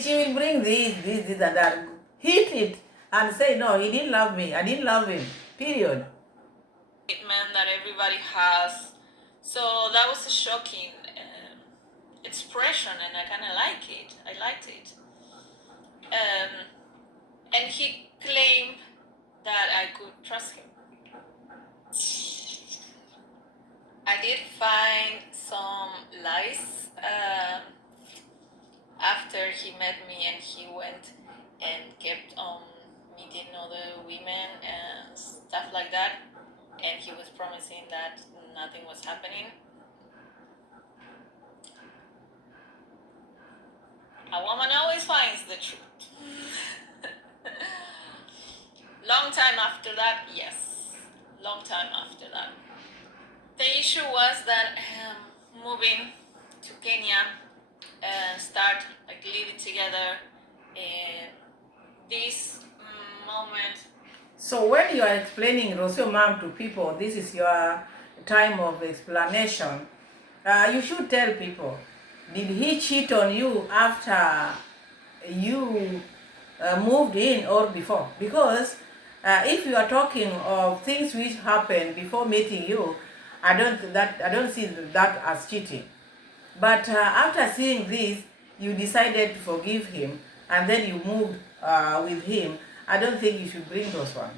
She will bring this and that, hit it and say, no, he didn't love me, I didn't love him, period. Treatment that everybody has. So that was a shocking expression, and I kind of like it. I liked it. And he claimed that I could trust him. I did find some lies after he met me, and he went and kept on meeting other women and stuff like that, and he was promising that nothing was happening. A woman always finds the truth. Long time after that, yes. Long time after that. The issue was that moving to Kenya and start like living together in this moment. So when you are explaining Rocio Mom to people, this is your time of explanation, you should tell people, did he cheat on you after you moved in or before? Because If you are talking of things which happened before meeting you, I don't see that as cheating. But after seeing this, you decided to forgive him, and then you moved with him. I don't think you should bring those ones.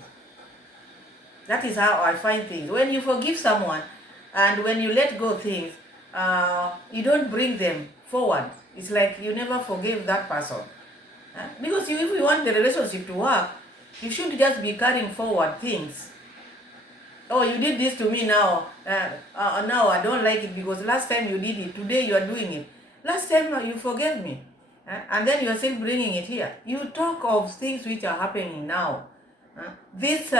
That is how I find things. When you forgive someone, and when you let go things, you don't bring them forward. It's like you never forgave that person. Because if you want the relationship to work, you shouldn't just be carrying forward things. Oh, you did this to me now. Now I don't like it because last time you did it. Today you are doing it. Last time you forgave me. And then you are still bringing it here. You talk of things which are happening now. This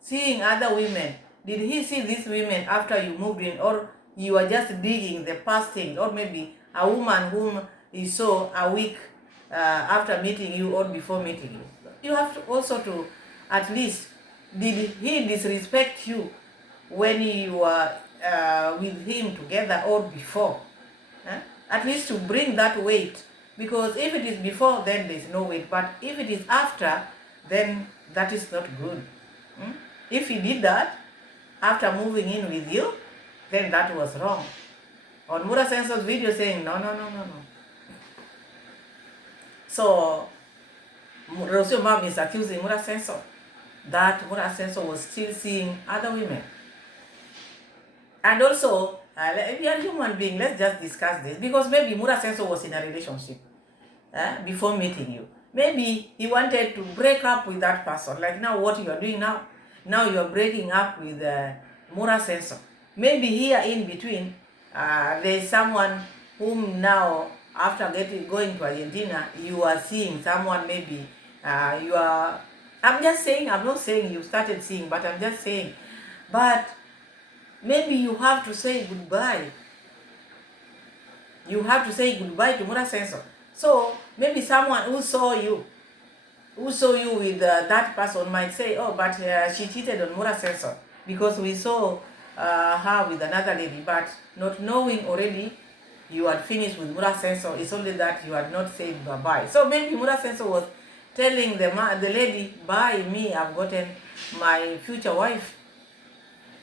seeing other women. Did he see these women after you moved in, or you are just digging the past things, or maybe a woman whom he saw a week after meeting you or before meeting you? You have to also to at least, did he disrespect you when you were with him together or before? At least to bring that weight, because if it is before, then there is no weight, but if it is after, then that is not good. If he did that after moving in with you, then that was wrong. On Mura Sensor's video saying, no. So, Rocio mom is accusing Mura Sensor that Mura Sensor was still seeing other women. And also, we are human beings, let's just discuss this, because maybe Mura Sensor was in a relationship before meeting you. Maybe he wanted to break up with that person, like now what you are doing now. Now you are breaking up with Mura Sensor. Maybe here in between, there is someone whom now, after going to Argentina, you are seeing someone, maybe you are, I'm just saying, I'm not saying you started seeing, but I'm just saying, but maybe you have to say goodbye. You have to say goodbye to Mura Sensor. So maybe someone who saw you with that person might say, oh, but she cheated on Mura Sensor because we saw her with another lady, but not knowing already you had finished with Mura Sensor. It's only that you had not said bye-bye. So maybe Mura Sensor was telling the lady, bye me, I've gotten my future wife.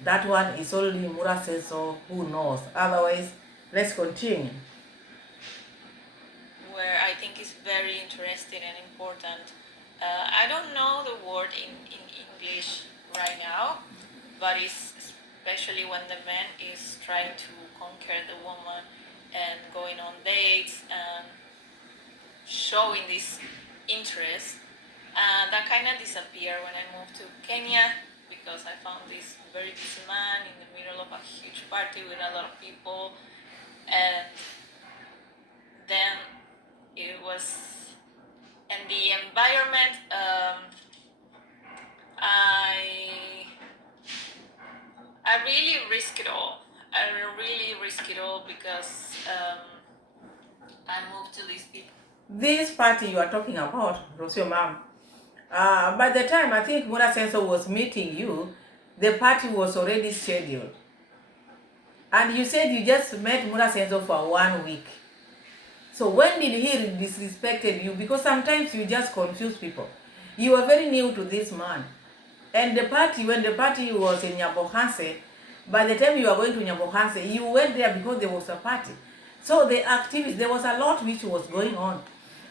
That one is only Mura Sensor who knows. Otherwise, let's continue. Where I think is very interesting and important. I don't know the word in English right now, but it's especially when the man is trying to conquer the woman and going on dates and showing this interest. That kind of disappeared when I moved to Kenya, because I found this very busy man in the middle of a huge party with a lot of people, and then it was, and the environment, I really risk it all. I really risk it all because I moved to these people. This party you are talking about, Rocio mom, by the time I think Mura Sensor was meeting you, the party was already scheduled. And you said you just met Mura Sensor for 1 week. So when did he disrespected you? Because sometimes you just confuse people. You are very new to this man. And the party, when the party was in Nyambohanse, by the time you were going to Nyambohanse, you went there because there was a party. So the activities, there was a lot which was going on.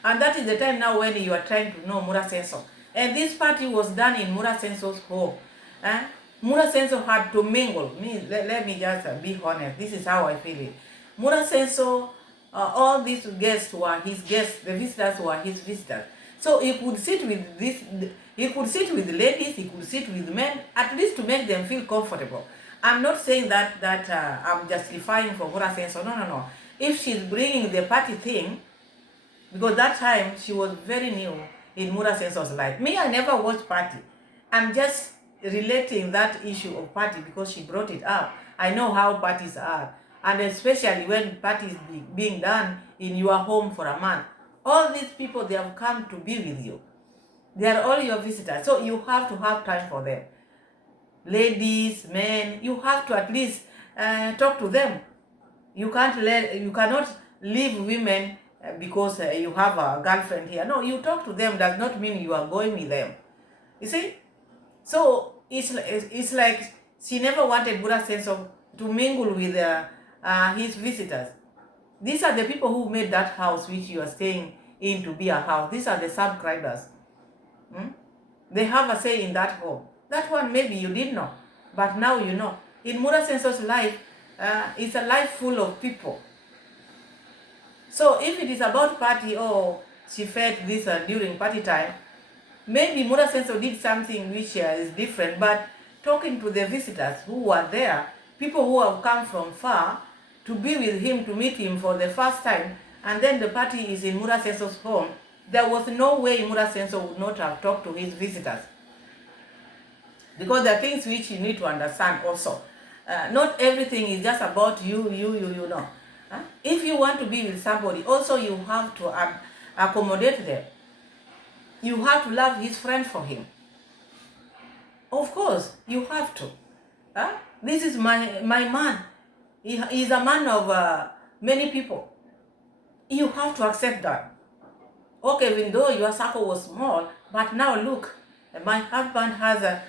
And that is the time now when you are trying to know Mura Sensor. And this party was done in Mura Sensor's home. Mura Sensor had to mingle. Let me just be honest. This is how I feel it. Mura Sensor, all these guests were his guests. The visitors were his visitors. So he could sit with this. He could sit with ladies. He could sit with men, at least to make them feel comfortable. I'm not saying that I'm justifying for Mura Sensor. No. If she's bringing the party thing, because that time she was very new in Mura Sensor's life. Me, I never watched party. I'm just relating that issue of party because she brought it up. I know how parties are, and especially when parties being done in your home for a month. All these people, they have come to be with you. They are all your visitors, so you have to have time for them. Ladies, men, you have to at least talk to them. You cannot leave women because you have a girlfriend here. No, you talk to them does not mean you are going with them. You see? So it's like she never wanted Buddha sense of to mingle with his visitors. These are the people who made that house which you are staying in to be a house. These are the subscribers. They have a say in that home. That one maybe you didn't know, but now you know. In Mura Sensor's life, it's a life full of people. So if it is about party, or she felt this during party time, maybe Mura Sensor did something which is different, but talking to the visitors who were there, people who have come from far to be with him, to meet him for the first time, and then the party is in Mura Sensor's home, there was no way Mura Sensor would not have talked to his visitors. Because there are things which you need to understand also. Not everything is just about you know. If you want to be with somebody, also you have to accommodate them. You have to love his friend for him. Of course, you have to. This is my man. He is a man of many people. You have to accept that. Okay, even though your circle was small, but now look, my husband has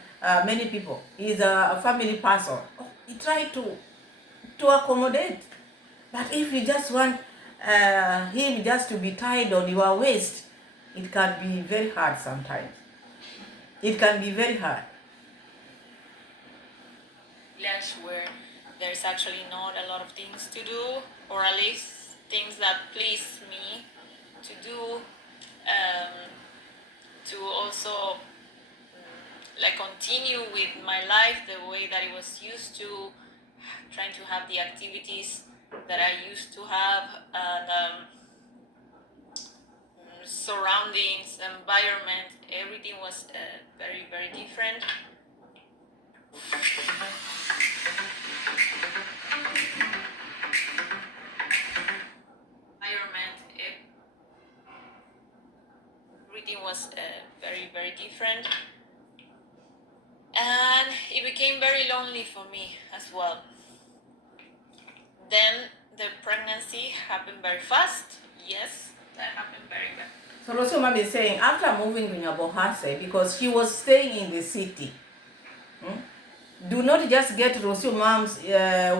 many people. He's a family person. He tried to accommodate. But if you just want him just to be tied on your waist, it can be very hard sometimes. It can be very hard. Village where there's actually not a lot of things to do, or at least things that please me to do, to also like continue with my life the way that it was used to, trying to have the activities that I used to have, and surroundings, environment, everything was very, very different. Everything was very, very different, and it became very lonely for me as well. Then the pregnancy happened very fast. Yes, that happened very fast. So Rocio mom is saying, after moving to Nyabohase, because she was staying in the city, do not just get Rocio mom's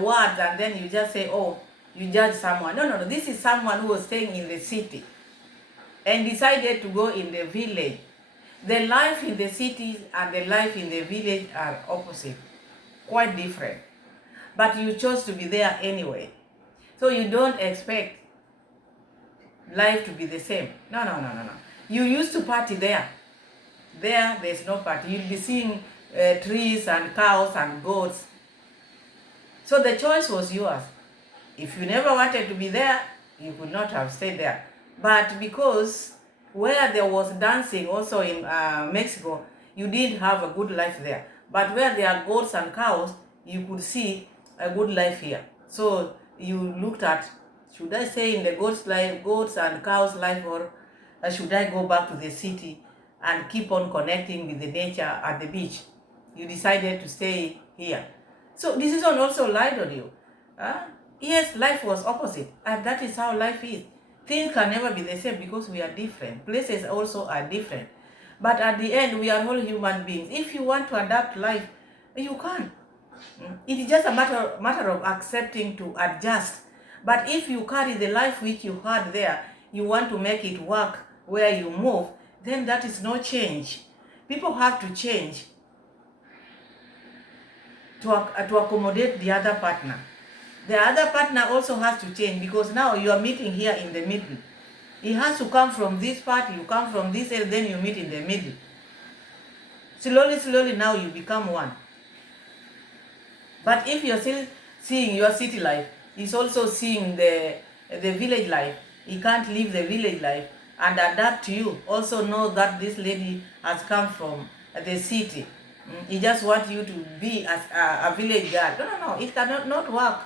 words and then you just say, oh, you judge someone. No. This is someone who was staying in the city and decided to go in the village. The life in the cities and the life in the village are opposite, quite different. But you chose to be there anyway. So you don't expect life to be the same. No. You used to party there. There's no party. You'll be seeing trees and cows and goats. So the choice was yours. If you never wanted to be there, you could not have stayed there. But because where there was dancing also in Mexico, you didn't have a good life there. But where there are goats and cows, you could see a good life here. So you looked at, should I stay in the goats and cows life, or should I go back to the city and keep on connecting with the nature at the beach? You decided to stay here. So decision also lied on you. Yes, life was opposite, and that is how life is. Things can never be the same because we are different. Places also are different. But at the end, we are all human beings. If you want to adapt life, you can. It is just a matter of accepting to adjust. But if you carry the life which you had there, you want to make it work where you move, then that is no change. People have to change to accommodate the other partner. The other partner also has to change, because now you are meeting here in the middle. He has to come from this part, you come from this area, then you meet in the middle. Slowly now you become one. But if you're still seeing your city life, he's also seeing the village life. He can't leave the village life and adapt to you. Also know that this lady has come from the city. He just wants you to be as a village girl. No. It cannot not work.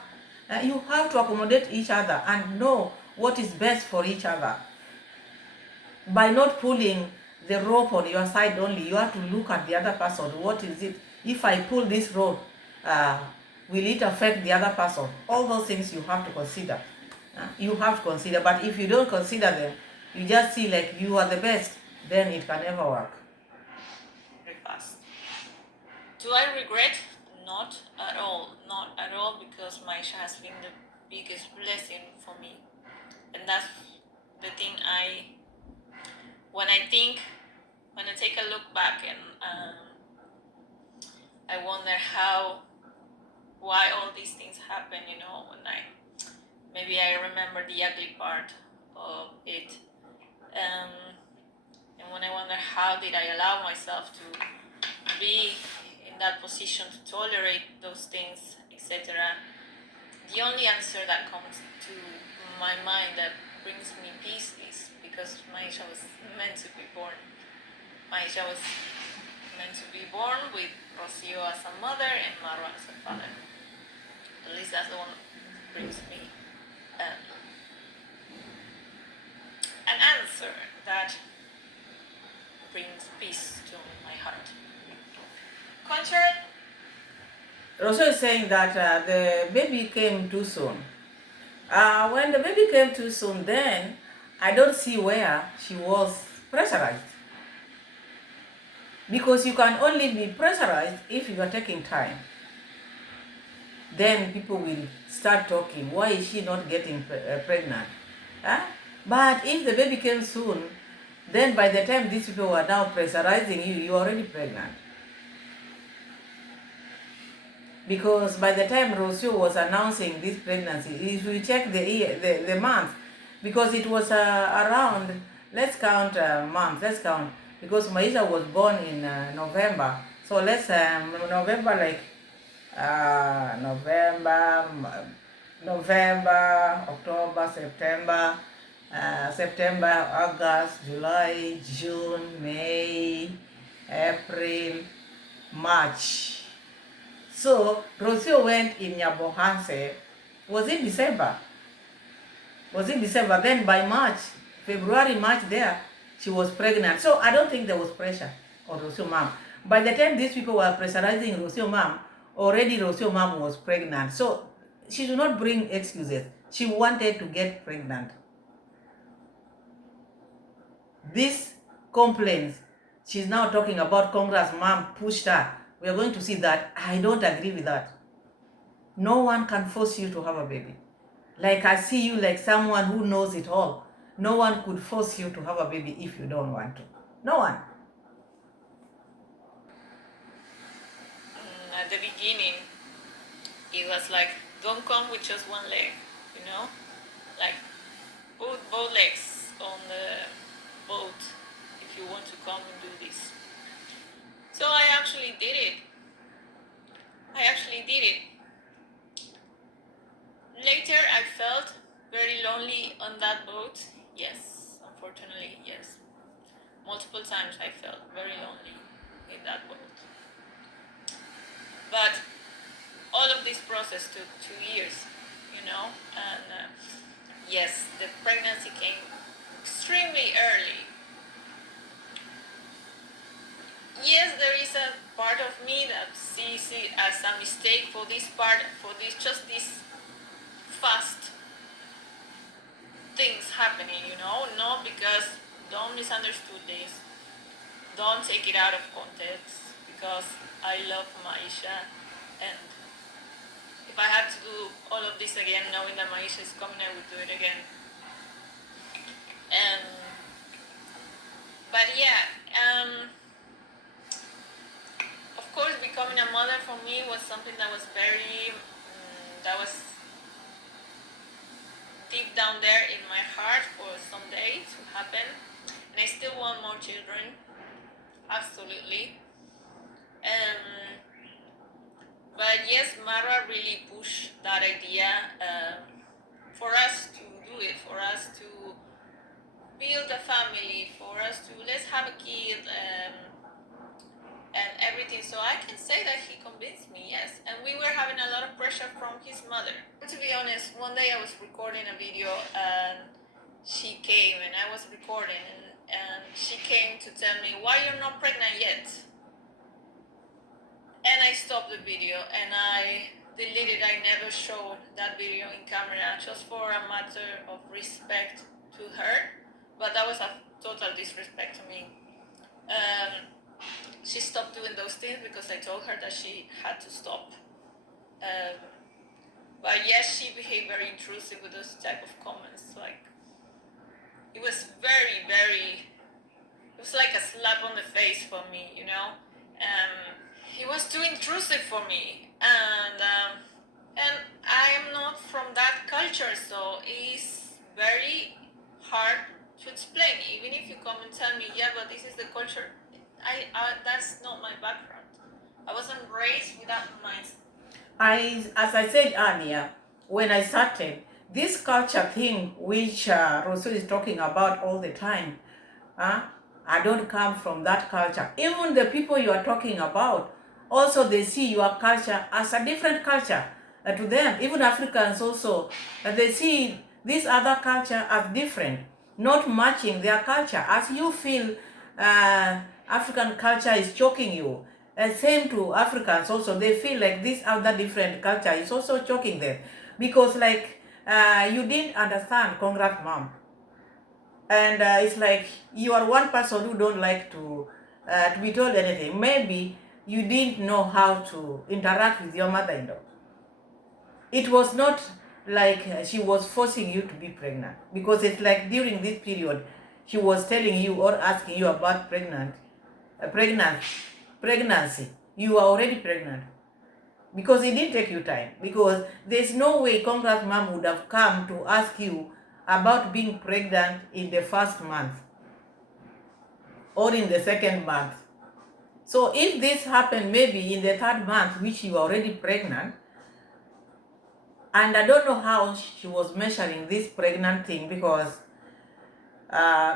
You have to accommodate each other and know what is best for each other. By not pulling the rope on your side only, you have to look at the other person. What is it? If I pull this rope, will it affect the other person? All those things you have to consider. You have to consider. But if you don't consider them, you just see like you are the best, then it can never work. Very fast. Do I regret? Not at all. Not at all, because Maisha has been the biggest blessing for me. And that's the thing when I take a look back, and I wonder why all these things happen, maybe I remember the ugly part of it. And when I wonder how did I allow myself to be in that position to tolerate those things, etc., the only answer that comes to my mind that brings me peace is because Maisha was meant to be born. Maisha was meant to be born with Rocio as a mother and Marwa as a father. At least that's the one that brings me an answer that brings peace to my heart. Contrary, Rocio is saying that the baby came too soon. When the baby came too soon, then I don't see where she was pressurized. Because you can only be pressurized if you are taking time. Then people will start talking, why is she not getting pregnant? Huh? But if the baby came soon, then by the time these people were now pressurizing you, you're already pregnant. Because by the time Rocio was announcing this pregnancy, if we check the month, because it was around, let's count months, let's count, because Maisha was born in November, so let's November, like November, October, September, August, July, June, May, April, March. So Rocio went in Nyabohanse. Was it December? Then by March, February, March there, she was pregnant. So I don't think there was pressure on Rocio mom. By the time these people were pressurizing Rocio mom, already Rocio mom was pregnant. So she should not bring excuses. She wanted to get pregnant. This complaints, she's now talking about Congress mom pushed her. We are going to see that. I don't agree with that. No one can force you to have a baby. Like I see you like someone who knows it all. No one could force you to have a baby if you don't want to. No one. at the beginning, it was like, don't come with just one leg, like put both legs on the boat if you want to come and do this. So I actually did it. Later, I felt very lonely on that boat. Yes, unfortunately, yes. Multiple times I felt very lonely in that boat. But all of this process took 2 years, and yes, the pregnancy came extremely early. Yes, there is a part of me that sees it as a mistake for this just these fast things happening, not because, don't misunderstood this, don't take it out of context, because I love Maisha, and if I had to do all of this again, knowing that Maisha is coming, I would do it again. But yeah, of course, becoming a mother for me was something that was that was deep down there in my heart for someday to happen. And I still want more children, absolutely. But yes, Mara really pushed that idea for us to do it, for us to build a family, for us to let's have a kid, and everything. So I can say that he convinced me, yes. And we were having a lot of pressure from his mother. To be honest, one day I was recording a video and she came, and I was recording, and she came to tell me, why you're not pregnant yet? And I stopped the video and I deleted. I never showed that video in camera, just for a matter of respect to her. But that was a total disrespect to me. she stopped doing those things because I told her that she had to stop. But yes, she behaved very intrusive with those type of comments. Like, it was very, very, it was like a slap on the face for me, you know. It was too intrusive for me, and I am not from that culture, so it's very hard to explain. Even if you come and tell me, yeah, but this is the culture, that's not my background. I wasn't raised with that mindset. As I said earlier, when I started, this culture thing which Rocio is talking about all the time, I don't come from that culture. Even the people you are talking about, also they see your culture as a different culture to them. Even Africans also, they see this other culture as different, not matching their culture. As you feel African culture is choking you, same to Africans also, they feel like this other different culture is also choking them, because like you didn't understand. Congrats, mom. And it's like you are one person who don't like to be told anything. Maybe you didn't know how to interact with your mother-in-law. It was not like she was forcing you to be pregnant, because it's like during this period she was telling you or asking you about pregnancy. You are already pregnant, because it didn't take you time, because there's no way Congrats mom would have come to ask you about being pregnant in the first month or in the second month. So if this happened maybe in the third month, which you are already pregnant, and I don't know how she was measuring this pregnant thing, because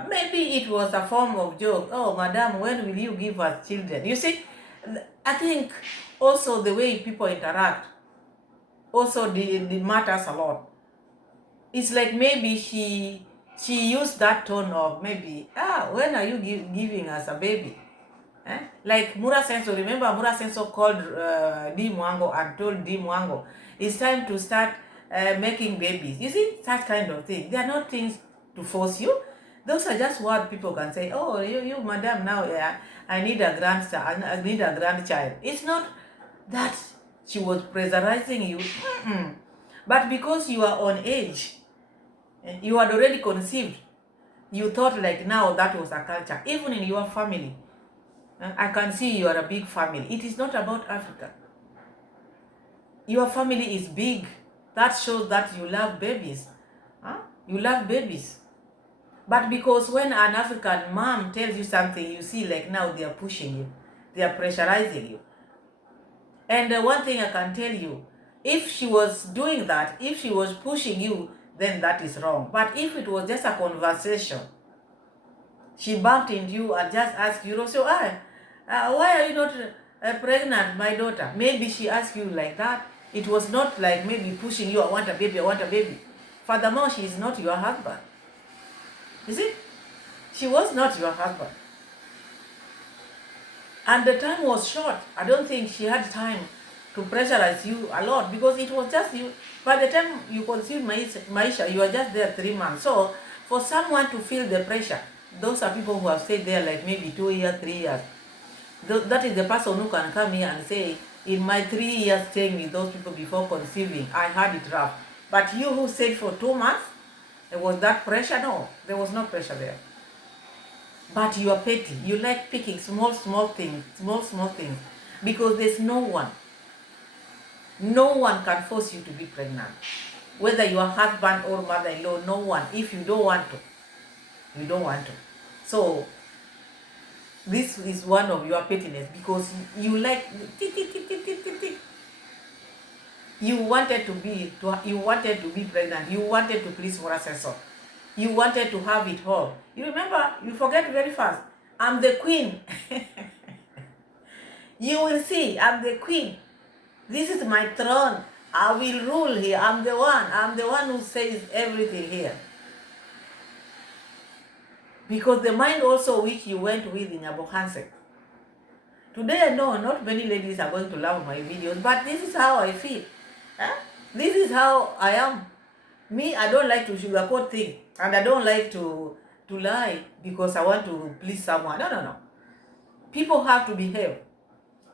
maybe it was a form of joke. Oh, madam, when will you give us children? You see, I think also the way people interact also the matters a lot. It's like maybe she used that tone of maybe, when are you giving us a baby? Like Mura Senso, remember Mura Senso called Di Mwango and told Di Mwango, it's time to start making babies. You see, that kind of thing. They are not things to force you. Those are just what people can say. Oh, you madam, now I need a grandson, I need a grandchild. It's not that she was pressurizing you. But because you are on age, you had already conceived, you thought like now that was a culture. Even in your family, I can see you are a big family. It is not about Africa. Your family is big. That shows that you love babies. You love babies. But because when an African mom tells you something, you see like now they are pushing you. They are pressurizing you. And one thing I can tell you, if she was doing that, if she was pushing you, then that is wrong. But if it was just a conversation, she bumped into you and just asked you, so why are you not pregnant, my daughter? Maybe she asked you like that. It was not like maybe pushing you, I want a baby, I want a baby. Furthermore, she is not your husband. You see? She was not your husband. And the time was short. I don't think she had time to pressurize you a lot, because it was just you. By the time you conceived Maisha, you were just there 3 months. So for someone to feel the pressure, those are people who have stayed there like maybe 2 years, 3 years. That is the person who can come here and say, in my 3 years staying with those people before conceiving, I had it rough. But you who stayed for 2 months, there was that pressure? No, there was no pressure there. But you are petty. You like picking small things, small things, because there's no one can force you to be pregnant. Whether your husband or mother-in-law, no one. If you don't want to, you don't want to. So this is one of your pettiness, because you like you wanted to be pregnant. You wanted to please Morasessor. You wanted to have it all. You remember, you forget very fast. I'm the queen. You will see, I'm the queen. This is my throne. I will rule here. I'm the one who says everything here. Because the mind also which you went with in Abohansek. Today, I know not many ladies are going to love my videos, but this is how I feel. This is how I am. Me, I don't like to sugarcoat things, and I don't like to lie because I want to please someone. No. People have to behave.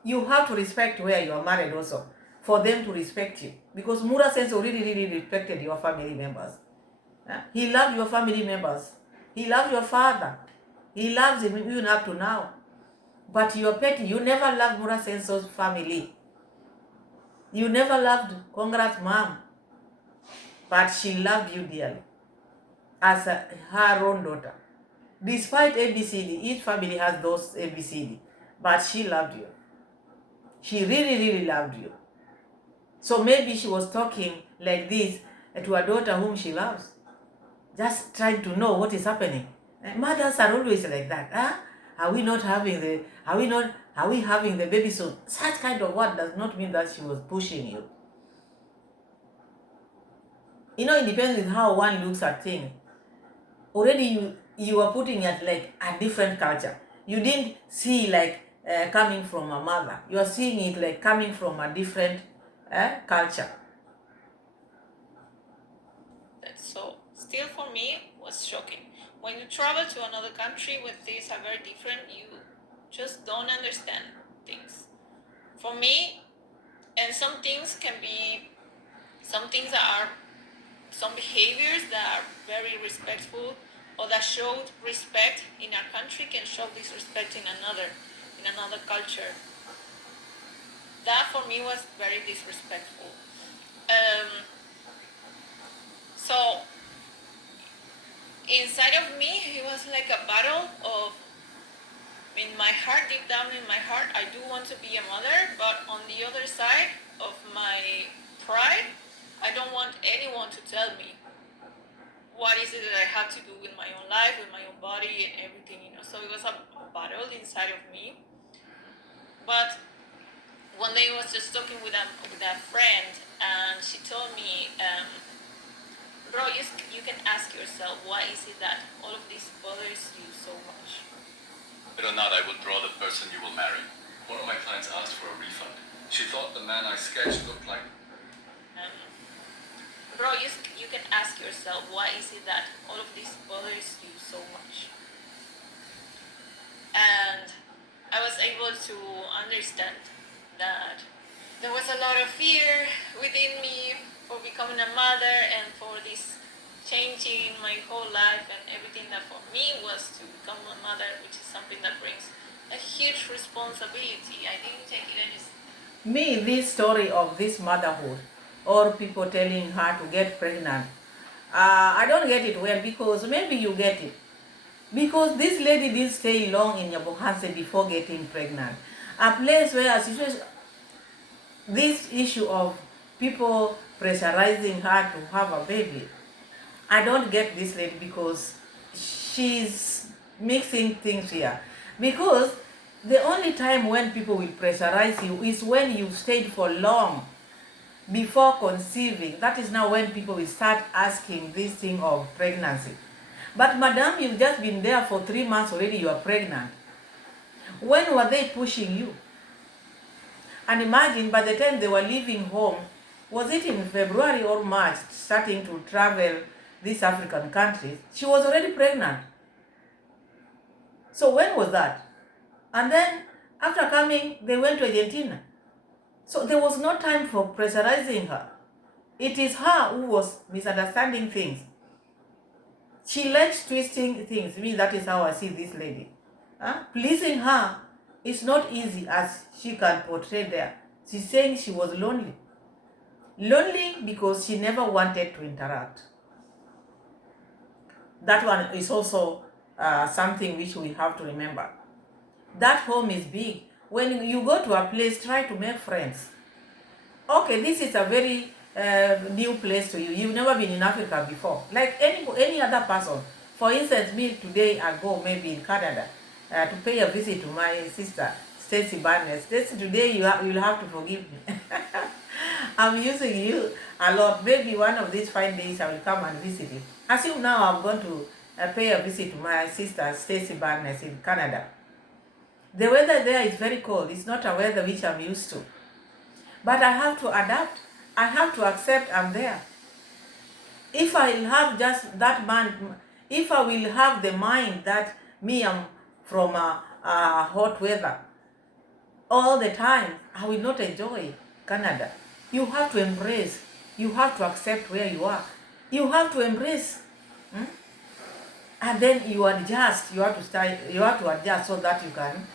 You have to respect where you are married also, for them to respect you. Because Mura Sense already really respected your family members. He loved your family members. He loved your father. He loves him even up to now. But your petty, you never loved Mura Senso's family. You never loved Congrats mom. But she loved you dearly as her own daughter. Despite ABCD, each family has those ABCD. But she loved you. She really, really loved you. So maybe she was talking like this to her daughter whom she loves. Just trying to know what is happening. Mothers are always like that. Huh? Are we having the baby soon? Such kind of word does not mean that she was pushing you. You know, it depends with how one looks at things. Already you are putting it like a different culture. You didn't see like coming from a mother. You are seeing it like coming from a different culture. That's so. Still for me was shocking. When you travel to another country where things are very different, you just don't understand things. For me, and some things that are some behaviors that are very respectful or that showed respect in our country can show disrespect in another culture. That for me was very disrespectful. So inside of me, it was like a battle of, in my heart, deep down in my heart, I do want to be a mother, but on the other side of my pride, I don't want anyone to tell me what is it that I have to do with my own life, with my own body and everything, you know. So it was a battle inside of me. But one day I was just talking with a friend, and she told me, bro, you can ask yourself, why is it that all of this bothers you so much? Whether or not I would draw the person you will marry. One of my clients asked for a refund. She thought the man I sketched looked like... Bro, you can ask yourself, why is it that all of this bothers you so much? And I was able to understand that there was a lot of fear within me for becoming a mother and for this changing my whole life, and everything that for me was to become a mother, which is something that brings a huge responsibility. I didn't take it any... Me, this story of this motherhood, or people telling her to get pregnant, I don't get it well, because maybe you get it. Because this lady didn't stay long in Nyabohanse before getting pregnant. A place where a situation, this issue of people pressurizing her to have a baby, I don't get this lady, because she's mixing things here. Because the only time when people will pressurize you is when you've stayed for long before conceiving. That is now when people will start asking this thing of pregnancy. But madam, you've just been there for 3 months already, you are pregnant. When were they pushing you? And imagine, by the time they were leaving home, was it in February or March, starting to travel these African countries, she was already pregnant. So when was that? And then after coming, they went to Argentina. So there was no time for pressurizing her. It is her who was misunderstanding things. She likes twisting things. Me, that is how I see this lady. Pleasing her is not easy as she can portray there. She's saying she was lonely. Lonely because she never wanted to interact. That one is also something which we have to remember. That home is big. When you go to a place, try to make friends. Okay, this is a very new place to you. You've never been in Africa before. Like any other person. For instance, me today, I go maybe in Canada to pay a visit to my sister, Stacy Barnes. Stacy, today you'll have to forgive me. I'm using you a lot. Maybe one of these fine days I will come and visit you. As you now, I'm going to pay a visit to my sister, Stacy Barnes in Canada. The weather there is very cold. It's not a weather which I'm used to. But I have to adapt. I have to accept I'm there. If I will have just that man, if I will have the mind that me, I'm from hot weather all the time, I will not enjoy Canada. You have to embrace, you have to accept where you are. You have to embrace. And then you adjust, you have to adjust so that you can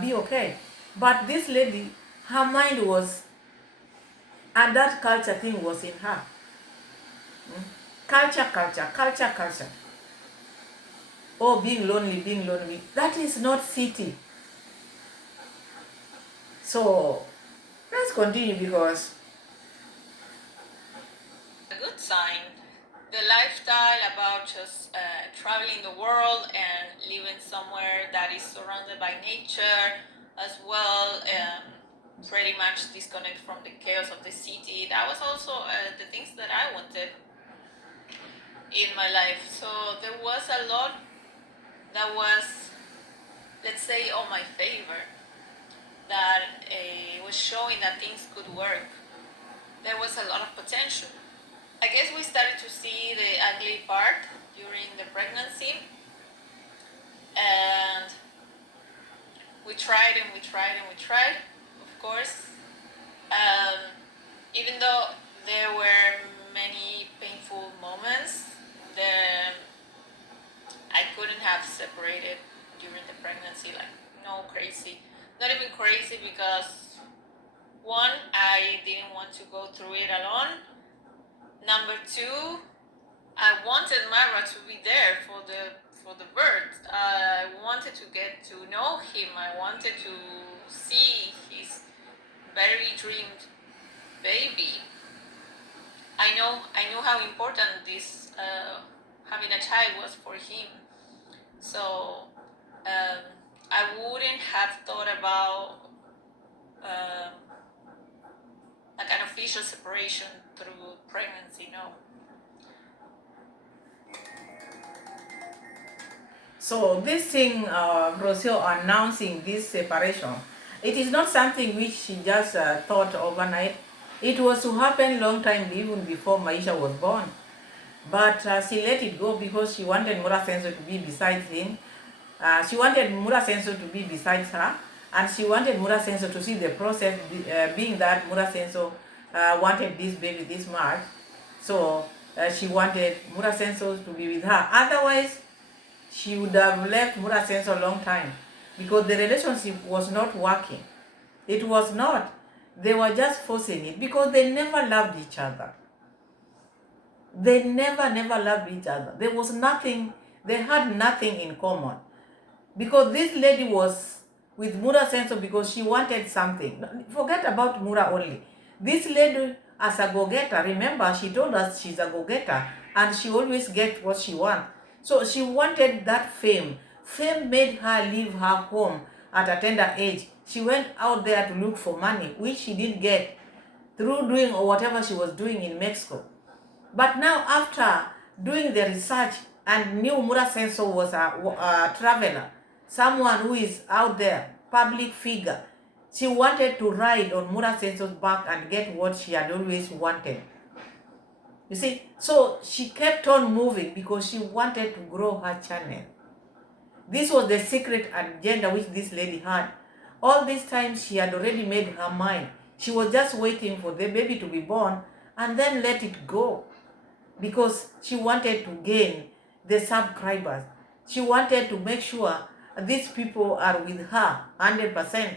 be okay. But this lady, her mind was, and that culture thing was in her. Culture. Oh, being lonely. That is not city. So let's continue because A good sign. The lifestyle about just traveling the world and living somewhere that is surrounded by nature as well, pretty much disconnect from the chaos of the city. That was also the things that I wanted in my life. So there was a lot that was, let's say, on my favor, that was showing that things could work. There was a lot of potential. I guess we started to see the ugly part during the pregnancy, and we tried, of course. Even though there were many painful moments, I couldn't have separated during the pregnancy, like no crazy, not even crazy, because one, I didn't want to go through it alone. Number two, I wanted Marwa to be there for the birth. I wanted to get to know him. I wanted to see his very dreamed baby. I knew how important this having a child was for him. So I wouldn't have thought about like an official separation through pregnancy. No. so this thing, Rocio announcing this separation, it is not something which she just thought overnight. It was to happen long time even before Maisha was born. But she let it go because she wanted Mura Senso to be beside him. She wanted Mura Senso to be beside her. And she wanted Mura Senso to see the process, being that Mura Senso wanted this baby this much. So she wanted Mura Senso to be with her. Otherwise, she would have left Mura Senso a long time because the relationship was not working. It was not. They were just forcing it because they never loved each other. They never loved each other. There was nothing, they had nothing in common. Because this lady was with Mura Senso because she wanted something. Forget about Mura only. This lady, as a go-getter, remember she told us she's a go-getter and she always gets what she wants. So she wanted that fame. Fame made her leave her home at a tender age. She went out there to look for money, which she didn't get through doing whatever she was doing in Mexico. But now, after doing the research and knew Mura Senso was a traveler, someone who is out there, public figure, she wanted to ride on Mura Senso's back and get what she had always wanted. You see, so she kept on moving because she wanted to grow her channel. This was the secret agenda which this lady had. All this time she had already made her mind. She was just waiting for the baby to be born and then let it go. Because she wanted to gain the subscribers. She wanted to make sure these people are with her 100%.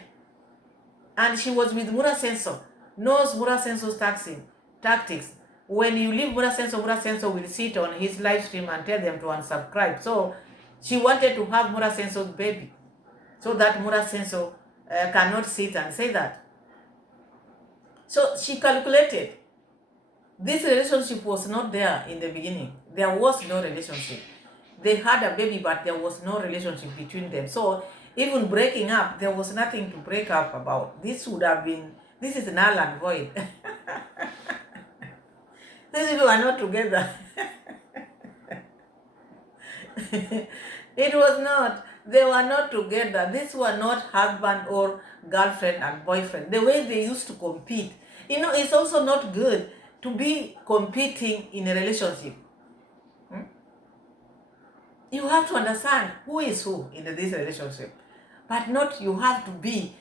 And she was with Mura Senso, knows Mura Senso's tactics. When you leave Mura Senso will sit on his live stream and tell them to unsubscribe. So she wanted to have Mura Senso's baby so that Mura Senso cannot sit and say that. So she calculated. This relationship was not there in the beginning. There was no relationship. They had a baby, but there was no relationship between them. So even breaking up, there was nothing to break up about. This is null and void. These people are not together. It was not. They were not together. These were not husband or girlfriend and boyfriend. The way they used to compete. It's also not good to be competing in a relationship. You have to understand who is who in this relationship. but not you have to be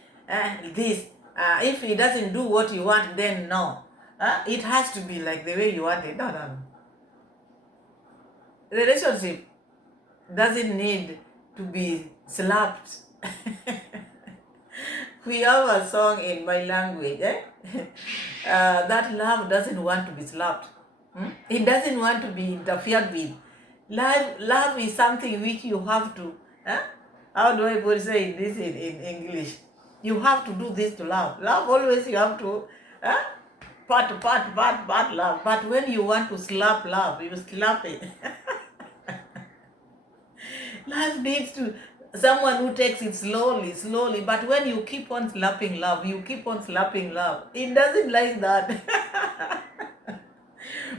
this. If he doesn't do what you want, then no. It has to be like the way you want it. No, no, no. Relationship doesn't need to be slapped. We have a song in my language, that love doesn't want to be slapped. It doesn't want to be interfered with. Love is something which you have to, how do I put say this in English? You have to do this to love. Love always you have to, pat love. But when you want to slap love, you slap it. Love needs to someone who takes it slowly. But when you keep on slapping love, it doesn't like that.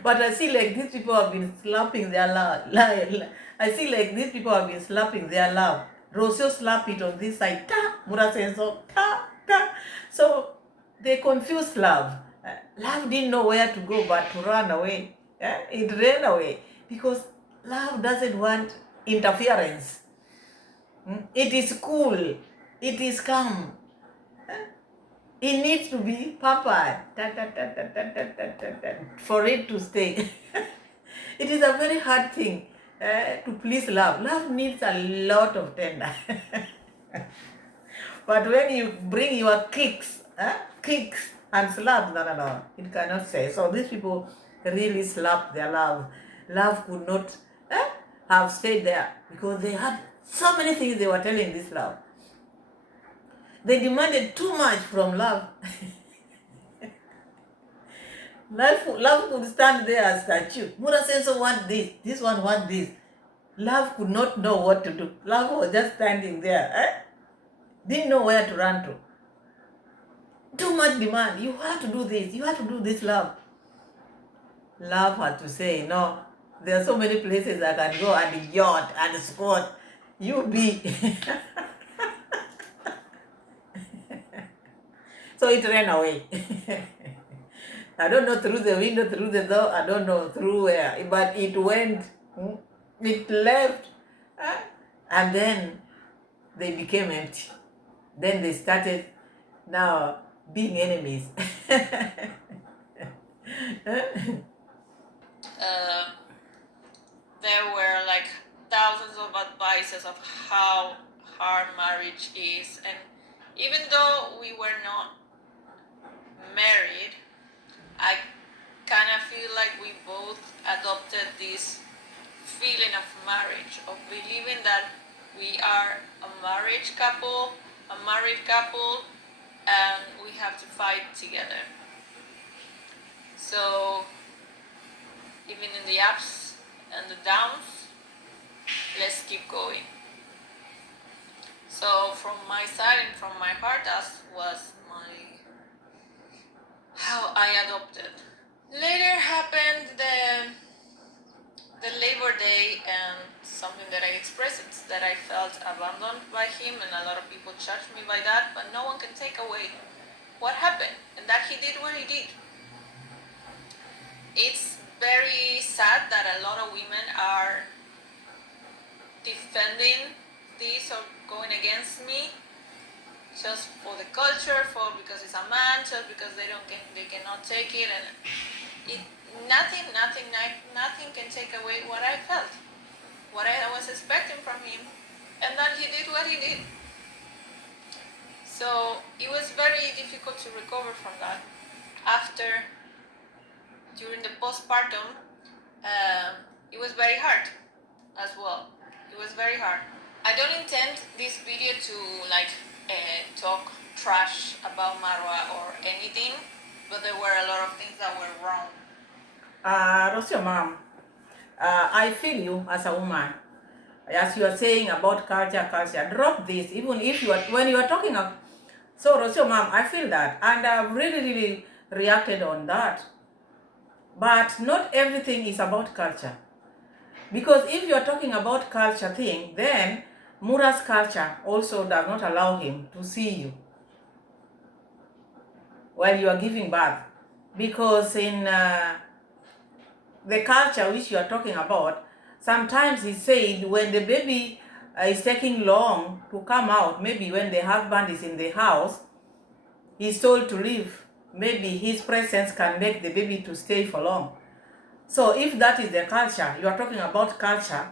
But I see like these people have been slapping their love. I see like these people have been slapping their love. Rocio slap it on this side, ta, Murasenso, ta, ta. So they confused love. Love didn't know where to go but to run away. It ran away because love doesn't want interference. It is cool. It is calm. It needs to be pampered for it to stay. It is a very hard thing to please love. Love needs a lot of tender. But when you bring your kicks and slap, no, it cannot say. So these people really slap their love. Love could not have stayed there because they had so many things they were telling this love. They demanded too much from love. Love could stand there as statue. Mura Senso want this one want this. Love could not know what to do. Love was just standing there. Didn't know where to run to. Too much demand. You have to do this. You have to do this, love. Love had to say, no, there are so many places I can go and yacht and sport. You be. So it ran away. I don't know through the window, through the door, I don't know through where, but it went, it left, and then they became empty. Then they started now being enemies. There were like thousands of advices of how hard marriage is, and even though we were not married, I kind of feel like we both adopted this feeling of marriage, of believing that we are a married couple, and we have to fight together. So even in the ups and the downs, let's keep going. So from my side and from my heart, that was how I adopted. Later happened the Labor Day, and something that I expressed is that I felt abandoned by him, and a lot of people judged me by that, but no one can take away what happened and that he did what he did. It's very sad that a lot of women are defending this or going against me just for the culture, because it's a man, just because they cannot take it, and nothing can take away what I felt, what I was expecting from him, and that he did what he did. So it was very difficult to recover from that. During the postpartum, it was very hard as well. It was very hard. I don't intend this video to talk trash about Marwa or anything, but there were a lot of things that were wrong. Rocio, mom, I feel you as a woman. As you are saying about culture, drop this. Even if when you are talking of, so Rocio, mom, I feel that, and I've really reacted on that. But not everything is about culture, because if you are talking about culture thing, then Mura's culture also does not allow him to see you while you are giving birth, because in the culture which you are talking about, sometimes he said when the baby is taking long to come out. Maybe when the husband is in the house, he's told to leave. Maybe his presence can make the baby to stay for long. So if that is the culture, you are talking about culture,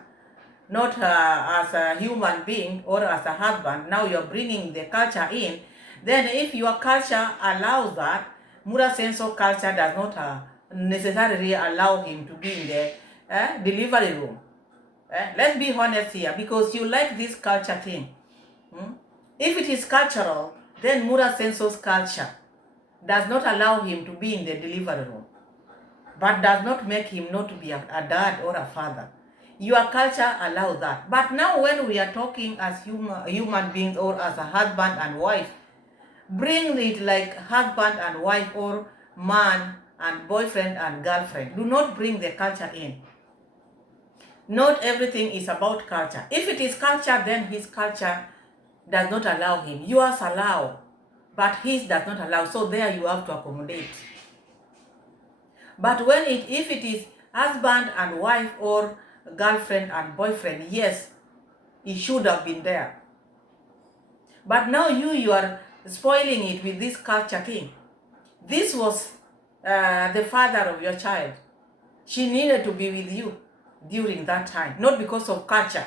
not as a human being or as a husband. Now you're bringing the culture in. Then if your culture allows that, Mura Senso culture does not necessarily allow him to be in the delivery room. Let's be honest here, because you like this culture thing. If it is cultural, then Mura Senso's culture does not allow him to be in the delivery room, but does not make him not to be a dad or a father. Your culture allows that. But now when we are talking as human beings or as a husband and wife, bring it like husband and wife or man and boyfriend and girlfriend. Do not bring the culture in. Not everything is about culture. If it is culture, then his culture does not allow him. Yours allow, but his does not allow. So there you have to accommodate. But if it is husband and wife or girlfriend and boyfriend, yes, it should have been there. But now you are spoiling it with this culture thing. This was the father of your child. She needed to be with you during that time, not because of culture,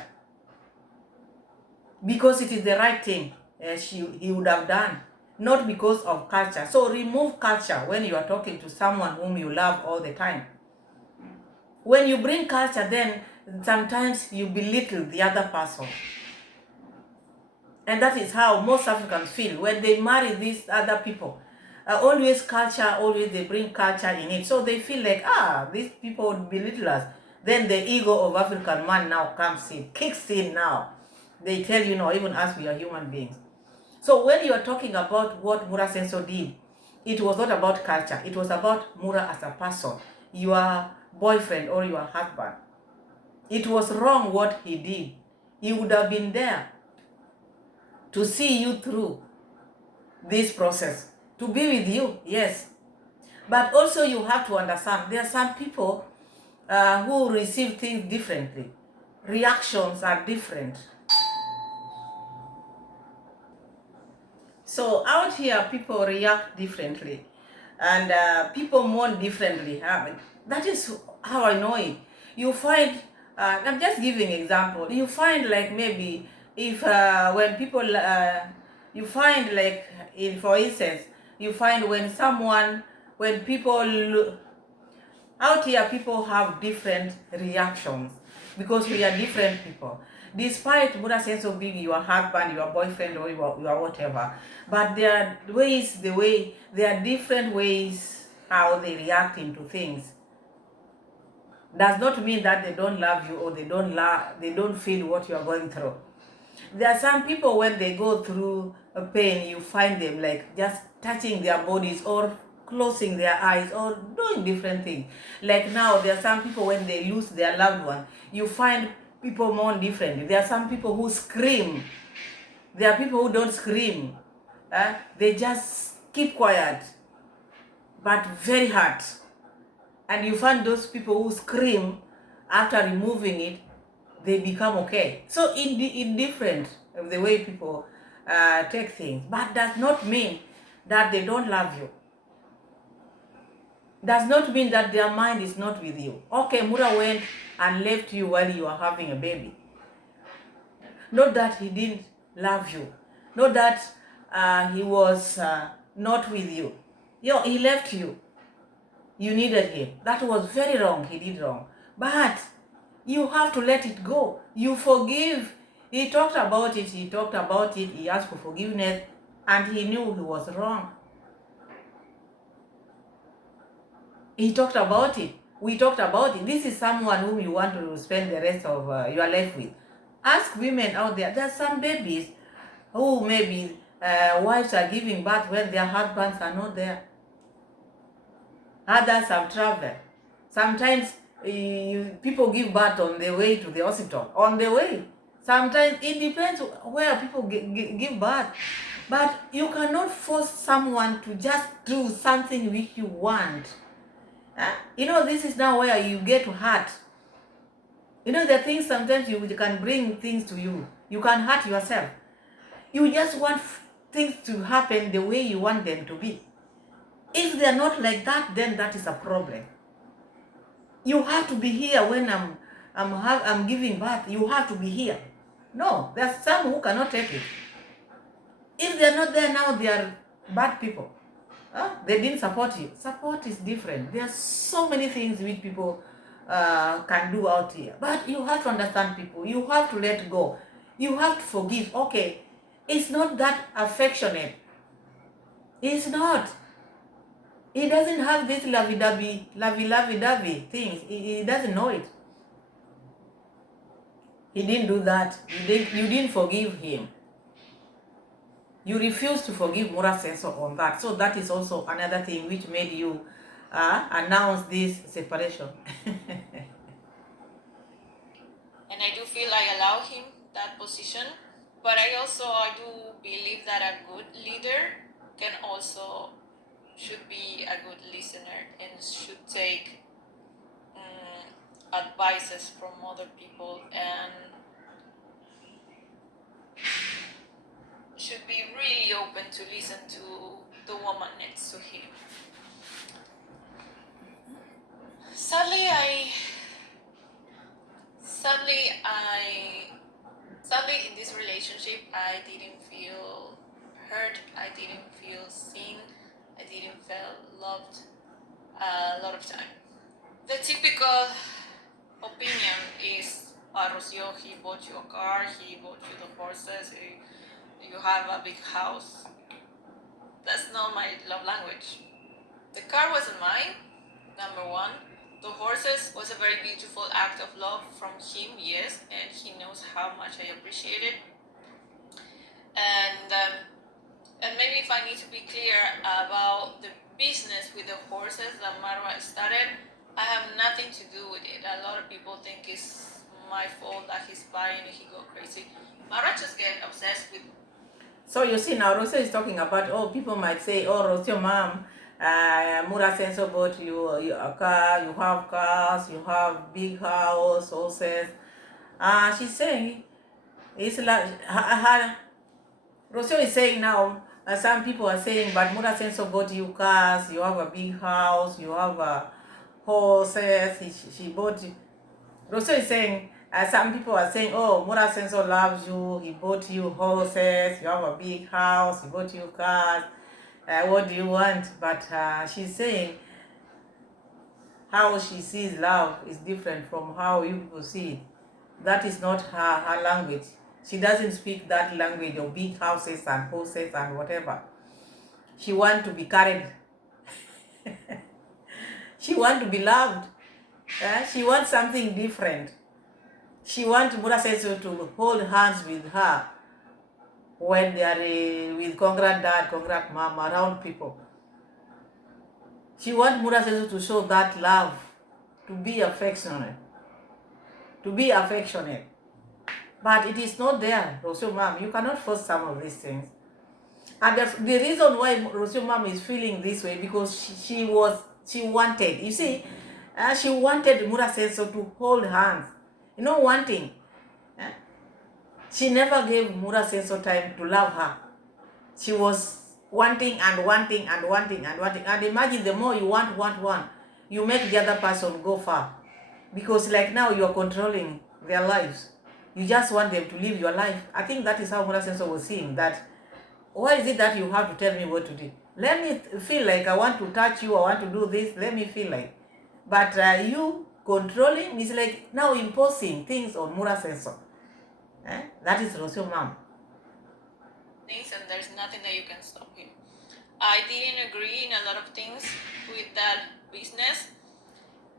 because it is the right thing he would have done, not because of culture. So remove culture when you are talking to someone whom you love all the time. When you bring culture, then sometimes you belittle the other person. And that is how most Africans feel when they marry these other people. Always culture, always they bring culture in it. So they feel like, these people belittle us. Then the ego of African man now comes in, kicks in now. They tell you, no, even us, we are human beings. So when you are talking about what Mura Senso did, it was not about culture. It was about Mura as a person, your boyfriend or your husband. It was wrong what he did. He would have been there to see you through this process, to be with you, yes. But also you have to understand, there are some people who receive things differently. Reactions are different. So out here, people react differently, and people mourn differently. That is how I know it. You find, I'm just giving example. You find like maybe if when people, you find like for instance, you find when people out here, people have different reactions because we are different people. Despite Buddha sense of being your husband, your boyfriend, or your whatever, but there are there are different ways how they react into things. Does not mean that they don't love you or they don't feel what you are going through. There are some people when they go through a pain, you find them like just touching their bodies or closing their eyes or doing different things. Like now, there are some people when they lose their loved one, you find people mourn differently. There are some people who scream. There are people who don't scream. They just keep quiet, but very hurt. And you find those people who scream after removing it, they become okay. So it's different of the way people take things, but does not mean that they don't love you. Does not mean that their mind is not with you. Okay, Mura went and left you while you are having a baby. Not that he didn't love you. Not that he was not with you. He left you. You needed him. That was very wrong. He did wrong. But you have to let it go. You forgive. He talked about it. He asked for forgiveness. And he knew he was wrong. He talked about it. We talked about it. This is someone whom you want to spend the rest of your life with. Ask women out there. There are some babies who maybe wives are giving birth when their husbands are not there. Others have traveled. Sometimes people give birth on the way to the hospital. On the way. Sometimes it depends where people give birth. But you cannot force someone to just do something which you want. This is now where you get hurt. The things sometimes you can bring things to you. You can hurt yourself. You just want things to happen the way you want them to be. If they're not like that, then that is a problem. You have to be here when I'm giving birth. You have to be here. No, there's some who cannot take it. If they're not there now, they are bad people. They didn't support you. Support is different. There are so many things which people can do out here. But you have to understand people. You have to let go. You have to forgive. Okay, it's not that affectionate. It's not. He doesn't have this lovey-dovey things. He doesn't know it. He didn't do that. You didn't forgive him. You refuse to forgive Mura Senso on that. So that is also another thing which made you announce this separation. And I do feel I allow him that position, but I do believe that a good leader should be a good listener and should take advices from other people and should be really open to listen to the woman next to him. Sadly, in this relationship, I didn't feel heard, I didn't feel seen, I didn't feel loved a lot of time. The typical opinion is, Rocio, he bought you a car, he bought you the horses, you have a big house. That's not my love language. The car wasn't mine, number one. The horses was a very beautiful act of love from him, yes, and he knows how much I appreciate it. And maybe if I need to be clear about the business with the horses that Marwa started, I have nothing to do with it. A lot of people think it's my fault that he's buying and he go crazy. Marwa just get obsessed with. So you see now, Rocio is talking about, people might say, Rocio, mom, Mura Senso bought you a car, you have cars, you have big house, horses. She's saying, it's like, Rocio is saying now, some people are saying, but Mura Senso bought you cars, you have a big house, you have horses, she bought you. Rocio is saying, some people are saying, Mura Senso loves you, he bought you horses, you have a big house, he bought you cars, what do you want? But she's saying how she sees love is different from how you people see it. That is not her language. She doesn't speak that language of big houses and horses and whatever. She wants to be carried. She wants to be loved. She wants something different. She wants Mura Senso to hold hands with her when they are with Congrat dad, Congrat mom, around people. She wants Mura Senso to show that love, to be affectionate. But it is not there, Rocio mom. You cannot force some of these things. And the reason why Rocio mom is feeling this way, because she wanted, you see, she wanted Mura Senso to hold hands. You know, wanting. She never gave Mura Senso time to love her. She was wanting and wanting and wanting and wanting. And imagine, the more you want, you make the other person go far. Because like now you are controlling their lives. You just want them to live your life. I think that is how Mura Senso was seeing that. Why is it that you have to tell me what to do? Let me feel like I want to touch you, I want to do this, let me feel like. But you controlling is like now imposing things on Mura Senso. That is Rocio mom. Things, and there's nothing that you can stop him. I didn't agree in a lot of things with that business,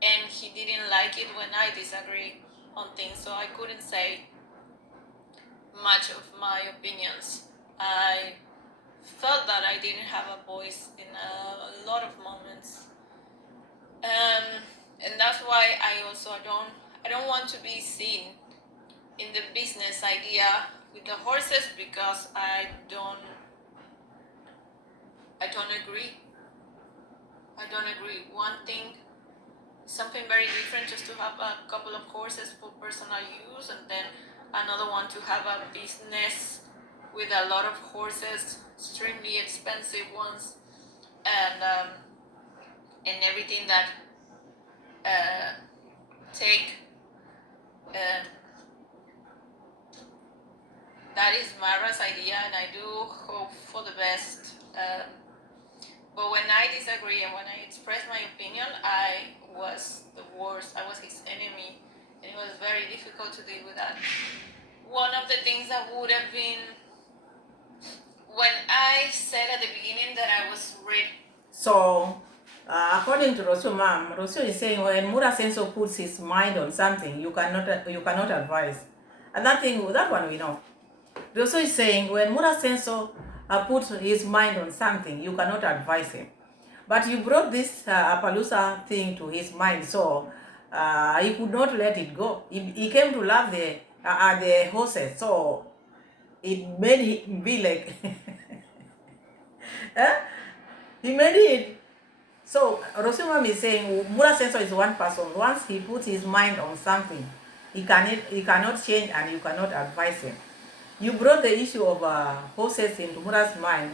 and he didn't like it when I disagree on things, so I couldn't say much of my opinions. I felt that I didn't have a voice in a lot of moments, and that's why I don't want to be seen in the business idea with the horses, because I don't agree. One thing, something very different, just to have a couple of horses for personal use, and then another one to have a business with a lot of horses, extremely expensive ones, and everything that take. Uh, that is Mara's idea, and I do hope for the best. But when I disagree and when I express my opinion, I was the worst. I was his enemy, and it was very difficult to deal with that. One of the things that would have been when I said at the beginning that I was ready. So, according to Rocio, ma'am, Rocio is saying when Mura Senso puts his mind on something, you cannot advise. And that one we know. Rocio is saying when Mura Senso puts his mind on something, you cannot advise him. But you brought this Appaloosa thing to his mind, so he could not let it go. He came to love the horses, so it made him be like, he made it. So Rosimam is saying Mura Sensor is one person. Once he puts his mind on something, he cannot change and you cannot advise him. You brought the issue of horses into Mura's mind.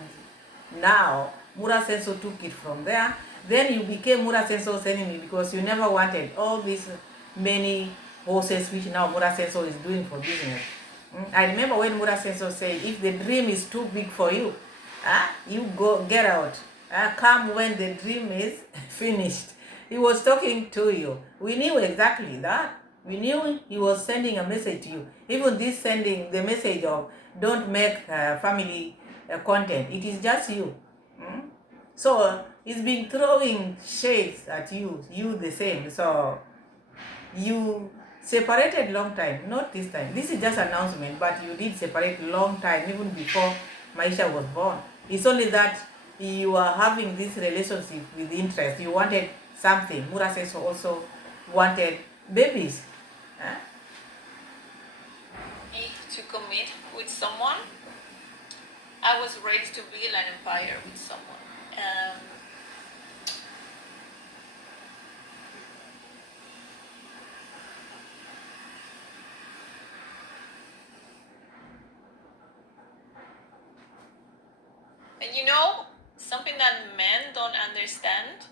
Now Mura Sensor took it from there. Then you became Mura Sensor's enemy because you never wanted all these many horses which now Mura Sensor is doing for business. I remember when Mura Sensor said, if the dream is too big for you, you go get out. Come when the dream is finished. He was talking to you. We knew exactly that. We knew he was sending a message to you. Even this sending the message of don't make family content. It is just you. So he's been throwing shades at you the same. So you separated long time, not this time. This is just announcement, but you did separate long time, even before Maisha was born. It's only that you are having this relationship with interest. You wanted something. Mura says also wanted babies. To commit with someone, I was ready to build an empire with someone. And you know, something that men don't understand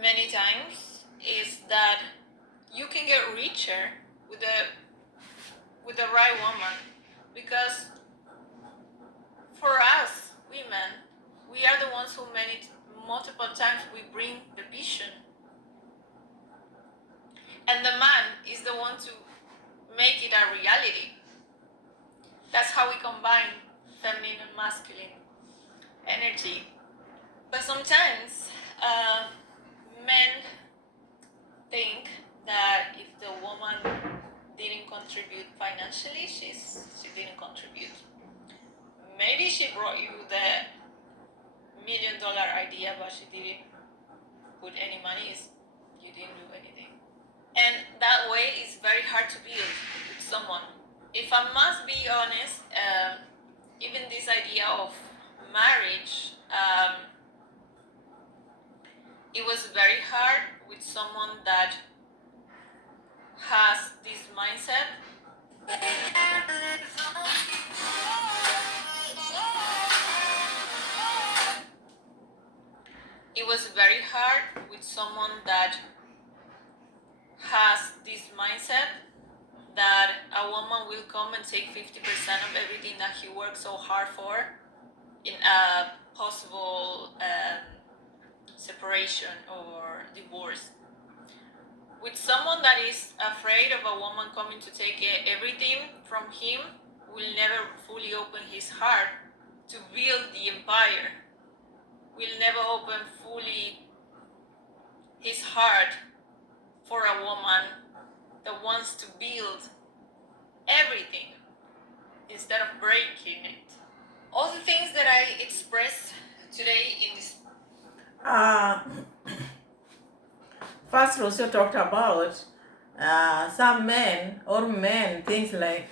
many times is that you can get richer with the right woman, because for us women, we are the ones who multiple times we bring the vision, and the man is the one to make it a reality. That's how we combine feminine and masculine energy. But sometimes men think that if the woman didn't contribute financially, she didn't contribute. Maybe she brought you the $1 million idea, but she didn't put any money. You didn't do anything. And that way it's very hard to build with someone. If I must be honest, even this idea of marriage, it was very hard with someone that has this mindset. It was very hard with someone that has this mindset that a woman will come and take 50% of everything that he worked so hard for in a possible separation or divorce. With someone that is afraid of a woman coming to take everything from him, will never fully open his heart to build the empire, will never open fully his heart for a woman that wants to build everything instead of breaking it. All the things that I expressed today in this. First, Rocio talked about some men things like.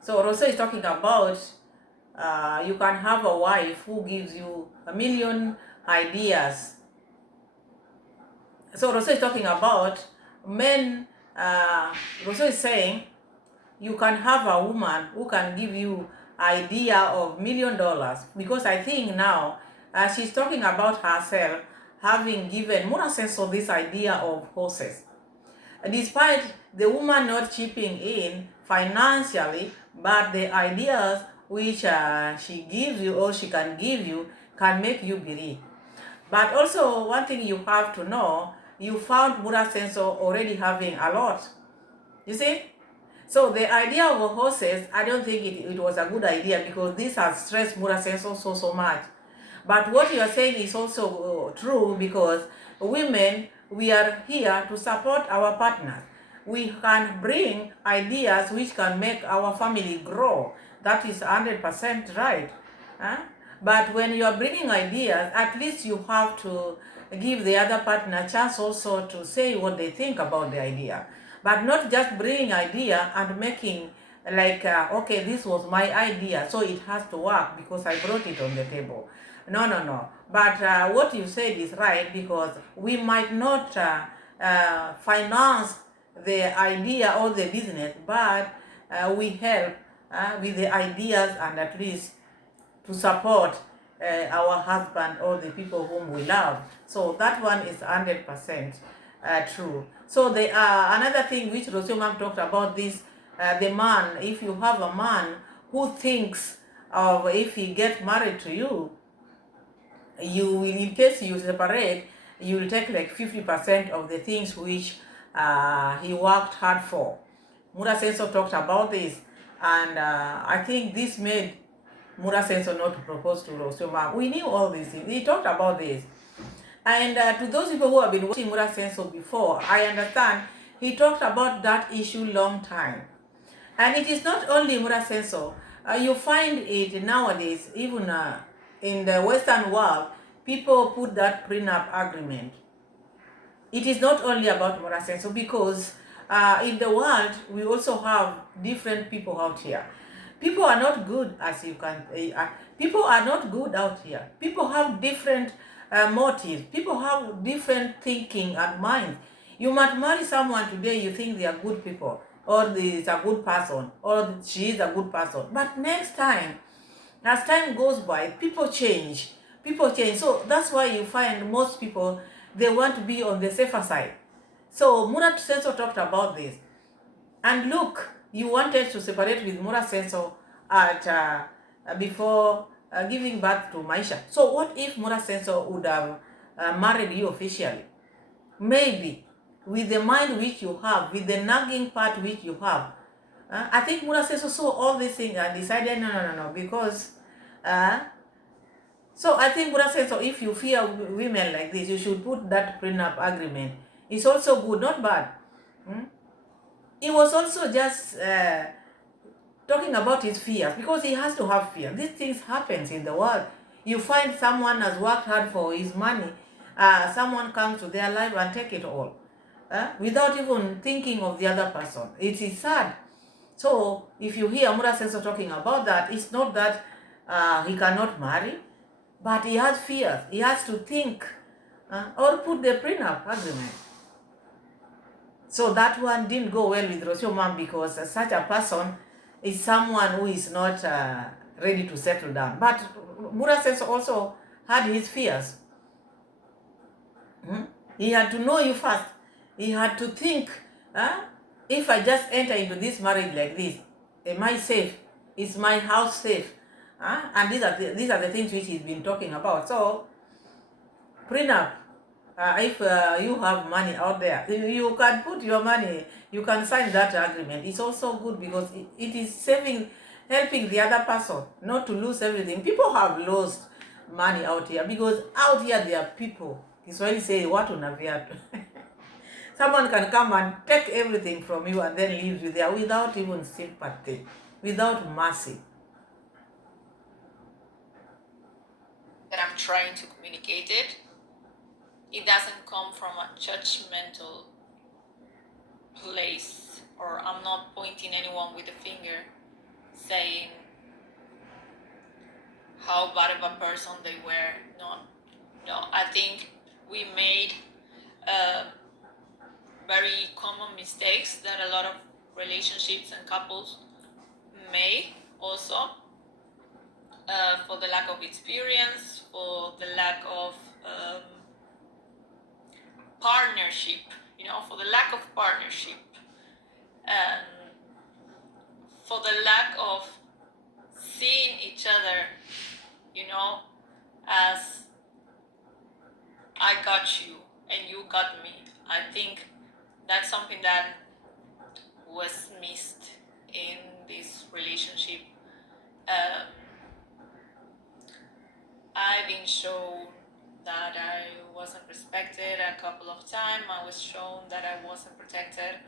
So Rocio is talking about you can have a wife who gives you 1 million ideas. So Rocio is talking about men Rocio is saying you can have a woman who can give you idea of $1,000,000, because I think now she's talking about herself having given more sense of this idea of horses. Despite the woman not chipping in financially, but the ideas which she gives you or she can give you can make you believe. But also, one thing you have to know, you found Mura Sensor already having a lot. You see? So the idea of horses, I don't think it was a good idea, because this has stressed Mura Sensor so much. But what you are saying is also true, because women, we are here to support our partners. We can bring ideas which can make our family grow. That is 100% right. Huh? But when you are bringing ideas, at least you have to give the other partner a chance also to say what they think about the idea. But not just bringing idea and making like, okay, this was my idea, so it has to work because I brought it on the table. No. But what you said is right, because we might not finance the idea or the business, but we help with the ideas, and at least to support our husband or the people whom we love. So that one is 100% true. So the another thing which Rocio Ma'am talked about this, the man, if you have a man who thinks of if he gets married to you, you will, in case you separate, you will take like 50% of the things which he worked hard for. Mura Senso talked about this, and I think this made Mura Senso not to propose to Rocio Ma'am. We knew all these things. He talked about this. And to those people who have been watching Mura Senso before, I understand he talked about that issue long time. And it is not only Mura Senso. You find it nowadays, even in the Western world, people put that prenup agreement. It is not only about Mura Senso, because in the world, we also have different people out here. People are not good, as you can. People are not good out here. People have different motives. People have different thinking and mind. You might marry someone today, you think they are good people, or they is a good person, or she is a good person. But next time, as time goes by, people change. People change. So that's why you find most people, they want to be on the safer side. So Mura Senso talked about this. And look, you wanted to separate with Mura Senso at before giving birth to Maisha. So what if Mura Senso would have married you officially? Maybe with the mind which you have, with the nagging part which you have. I think Mura Senso saw all these things and decided no, because so I think Mura Senso, if you fear women like this, you should put that prenup agreement. It's also good, not bad. He was also just talking about his fears, because he has to have fear. These things happens in the world. You find someone has worked hard for his money, someone comes to their life and take it all, without even thinking of the other person. It is sad. So if you hear Mura Senso talking about that, it's not that he cannot marry, but he has fears. He has to think or put the prenup agreement. So that one didn't go well with Rocio Ma'am, because such a person is someone who is not ready to settle down. But Mura Senso also had his fears. He had to know you first. He had to think, if I just enter into this marriage like this, am I safe? Is my house safe? And these are the things which he's been talking about. So, prenup. If you have money out there, you can put your money, you can sign that agreement. It's also good, because it is helping the other person not to lose everything. People have lost money out here, because out here there are people. It's why you say, what unaviatu. Someone can come and take everything from you and then leave you there without even sympathy, without mercy. That I'm trying to communicate it doesn't come from a judgmental place, or I'm not pointing anyone with a finger saying how bad of a person they were. No, I think we made very common mistakes that a lot of relationships and couples make also, for the lack of experience, for the lack of partnership, for the lack of partnership, and for the lack of seeing each other, as I got you and you got me. I think that's something that was missed in this relationship. I've been shown that I wasn't respected a couple of times. I was shown that I wasn't protected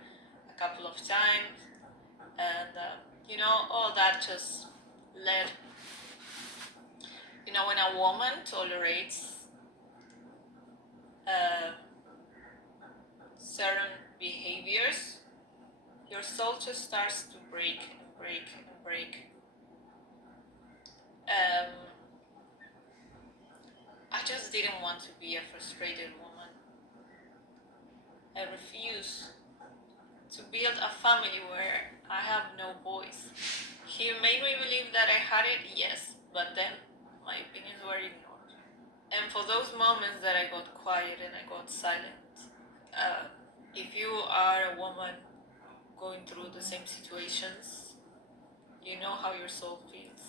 a couple of times. And, all that just led, when a woman tolerates certain behaviors, your soul just starts to break and break and break. I just didn't want to be a frustrated woman. I refuse to build a family where I have no voice. He made me believe that I had it, yes, but then my opinions were ignored. And for those moments that I got quiet and I got silent, if you are a woman going through the same situations, you know how your soul feels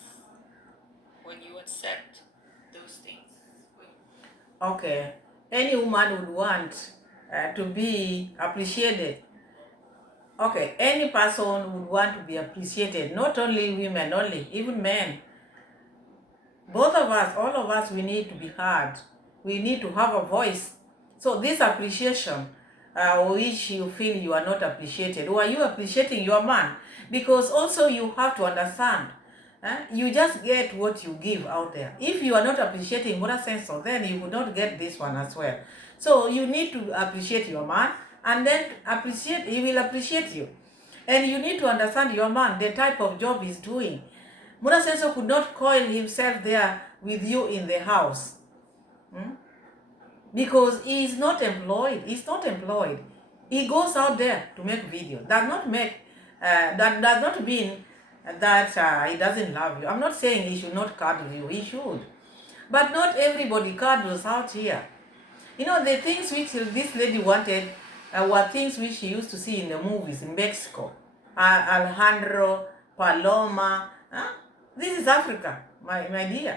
when you accept those things. Okay, any woman would want to be appreciated. Okay, any person would want to be appreciated, not only women only, even men. Both of us, all of us, we need to be heard. We need to have a voice. So this appreciation, which you feel you are not appreciated, or are you appreciating your man? Because also you have to understand, you just get what you give out there. If you are not appreciating what a sense of, then you will not get this one as well. So you need to appreciate your man, and then he will appreciate you. And you need to understand your man, the type of job he's doing. Murasenso could not coil himself there with you in the house. Because he is not employed. He's not employed. He goes out there to make videos. That does not mean that he doesn't love you. I'm not saying he should not cuddle you. He should. But not everybody cuddles out here. The things which this lady wanted were things which she used to see in the movies in Mexico. Alejandro, Paloma. This is Africa, my dear.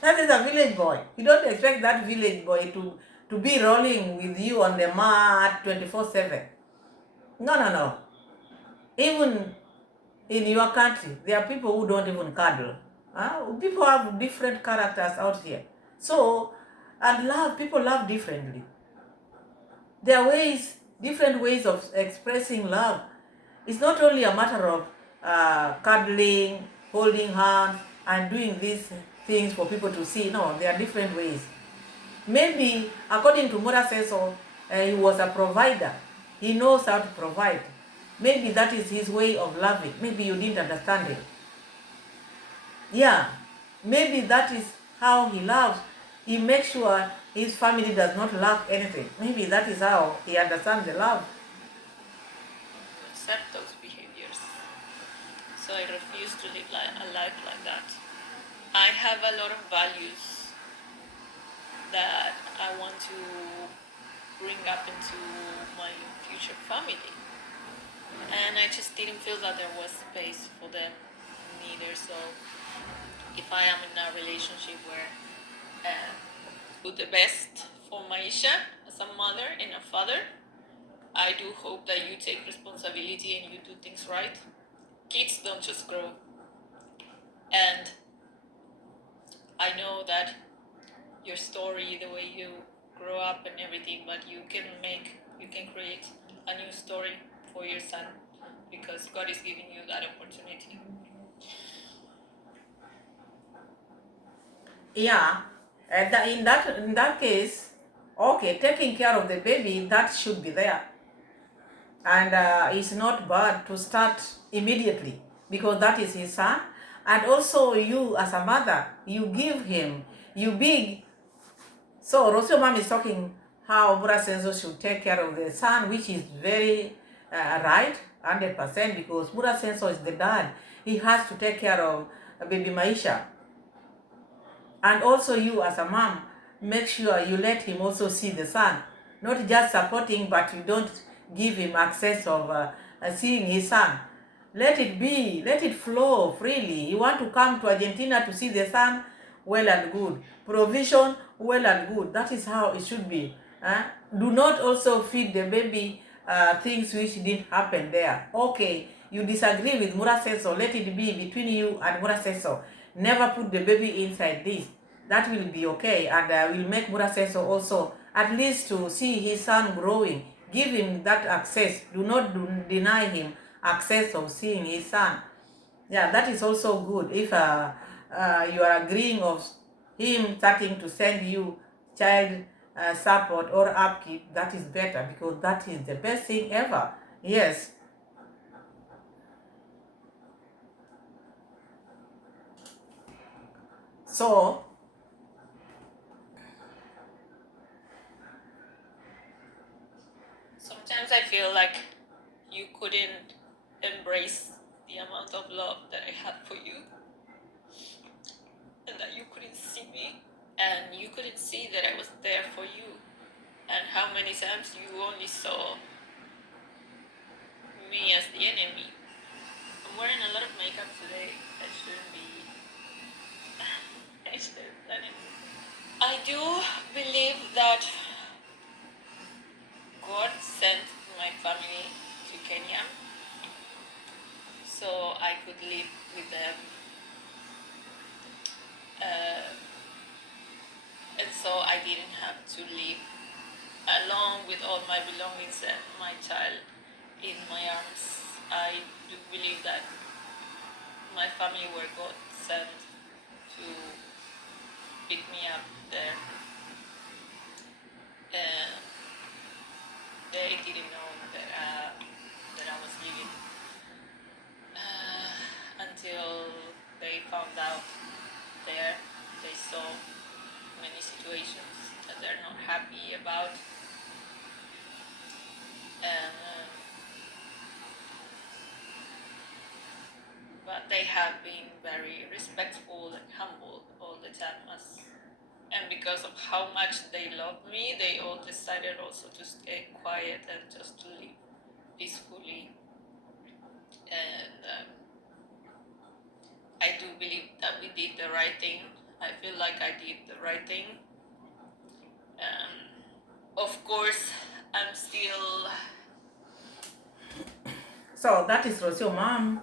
That is a village boy. You don't expect that village boy to be rolling with you on the mat 24/7. No. Even in your country, there are people who don't even cuddle. People have different characters out here. So, and people love differently. There are different ways of expressing love. It's not only a matter of cuddling, holding hands, and doing these things for people to see. No, there are different ways. Maybe, according to Mora Seso, he was a provider. He knows how to provide. Maybe that is his way of loving. Maybe you didn't understand it. Yeah, maybe that is how he loves. He makes sure his family does not lack anything. Maybe that is how he understands the love. Accept those behaviors. So I refuse to live a life like that. I have a lot of values that I want to bring up into my future family. And I just didn't feel that there was space for them neither. So if I am in a relationship where I do the best for Maisha as a mother and a father, I do hope that you take responsibility and you do things right. Kids don't just grow. And I know that your story, the way you grow up and everything, but you can create a new story for your son because God is giving you that opportunity. Yeah, in that case, okay, taking care of the baby, that should be there. And it's not bad to start immediately because that is his son. And also you as a mother, you give him, you big. So Rocio mom is talking how Murasenso should take care of the son, which is very right, 100%, because Murasenso is the dad. He has to take care of baby Maisha. And also you as a mom, make sure you let him also see the son. Not just supporting, but you don't give him access of seeing his son. Let it be, let it flow freely. You want to come to Argentina to see the sun, well and good. Provision, well and good. That is how it should be. Do not also feed the baby things which didn't happen there. Okay, you disagree with Murasenso, let it be between you and Murasenso. Never put the baby inside this. That will be okay, and will make Murasenso also at least to see his son growing. Give him that access. Do not deny him access of seeing his son. Yeah, that is also good. If you are agreeing of him starting to send you child support or upkeep, that is better, because that is the best thing ever. Yes. So Sometimes I feel like you couldn't embrace the amount of love that I had for you, and that you couldn't see me, and you couldn't see that I was there for you, and how many times you only saw me as the enemy. I'm wearing a lot of makeup today. I shouldn't be. I shouldn't have done it. I do believe that God sent my family to Kenya so I could live with them. And so I didn't have to live along with all my belongings and my child in my arms. I do believe that my family were God sent to pick me up there. And they didn't know that I was leaving until they found out there. They saw many situations that they're not happy about, and but they have been very respectful and humble all the time. And because of how much they love me, they all decided also to stay quiet and just to live peacefully. And I do believe that we did the right thing. I feel like I did the right thing. Of course, I'm still. So that is Rocio mom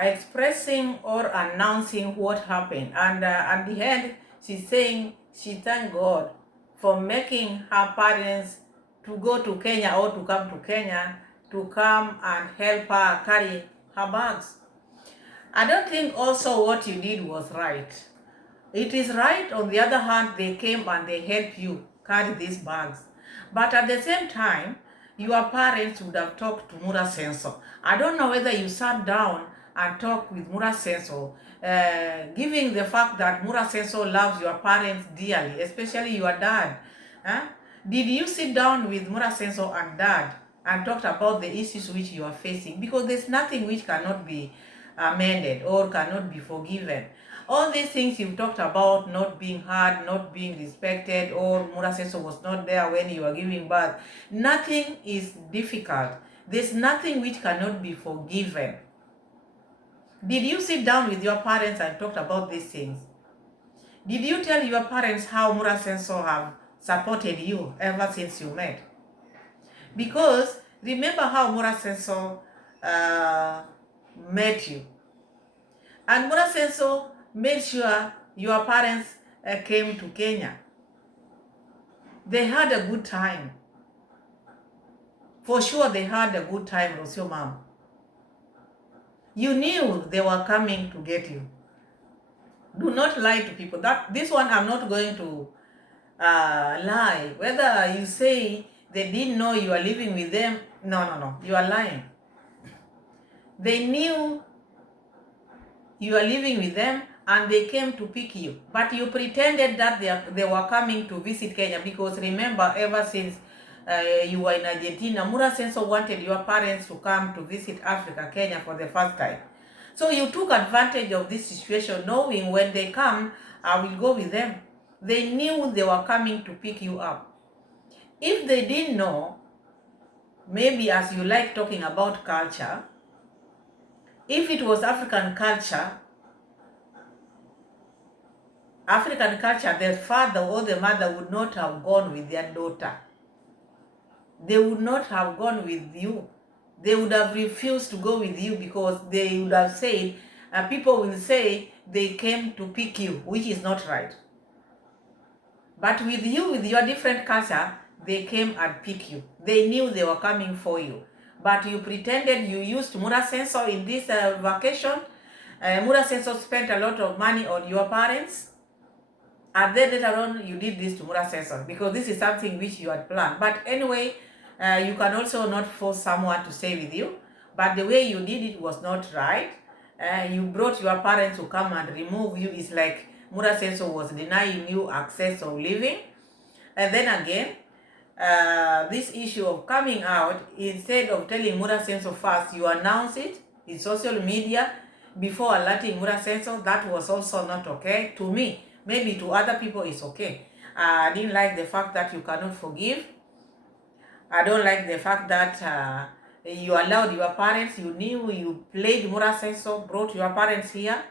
expressing or announcing what happened, and at the end she's saying she thanked God for making her parents to go to Kenya, or to come to Kenya to come and help her carry her bags. I don't think also what you did was right. It is right, on the other hand, they came and they helped you carry these bags. But at the same time, your parents would have talked to Murasenso. I don't know whether you sat down and talked with Murasenso, giving the fact that Murasenso loves your parents dearly, especially your dad. Huh? Did you sit down with Murasenso and dad and talked about the issues which you are facing? Because there's nothing which cannot be amended or cannot be forgiven. All these things you've talked about, not being heard, not being respected, or Murasenso was not there when you were giving birth, nothing is difficult. There's nothing which cannot be forgiven. Did you sit down with your parents and talked about these things? Did you tell your parents how Murasenso have supported you ever since you met? Because remember how Murasenso met you. And Murasenso made sure your parents came to Kenya. They had a good time. For sure they had a good time, Rocio mom. You knew they were coming to get you. Do not lie to people. This one I'm not going to lie. Whether you say they didn't know you are living with them, no, you are lying. They knew you are living with them, and they came to pick you, but you pretended that they were coming to visit Kenya, because remember, ever since you were in Argentina, Mura Senso wanted your parents to come to visit Africa, Kenya for the first time. So you took advantage of this situation, knowing when they come, I will go with them. They knew they were coming to pick you up. If they didn't know, maybe as you like talking about culture, if it was African culture, the father or the mother would not have gone with their daughter. They would not have gone with you. They would have refused to go with you, because they would have said, people will say they came to pick you, which is not right. But with you, with your different culture, they came and pick you. They knew they were coming for you. But you pretended you used Mura Senso in this vacation. Mura Senso spent a lot of money on your parents. And then later on, you did this to Mura Senso, because this is something which you had planned. But anyway, you can also not force someone to stay with you. But the way you did it was not right. You brought your parents to come and remove you. It's like Mura Senso was denying you access of living. And then again, this issue of coming out, instead of telling Mura Senso first, you announce it in social media before alerting Mura Senso. That was also not okay to me. Maybe to other people it's okay. I didn't like the fact that you cannot forgive. I don't like the fact that you allowed your parents, you knew you played Mura Senso, brought your parents here,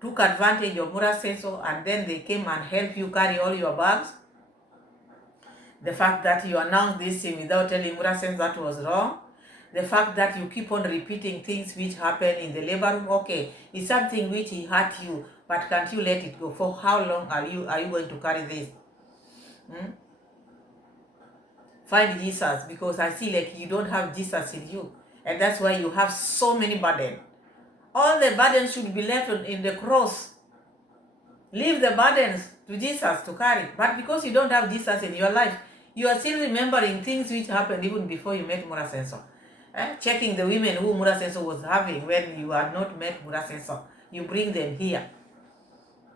took advantage of Mura Senso, and then they came and helped you carry all your bags. The fact that you announced this thing without telling Mura Senso, that was wrong. The fact that you keep on repeating things which happen in the labor room, okay, it's something which he hurt you, but can't you let it go? For how long are you going to carry this? Find Jesus, because I see like you don't have Jesus in you, and that's why you have so many burdens. All the burdens should be left in the cross. Leave the burdens to Jesus to carry. But because you don't have Jesus in your life, you are still remembering things which happened even before you met Mura Senso. Checking the women who Mura Senso was having when you had not met Mura Senso. You bring them here.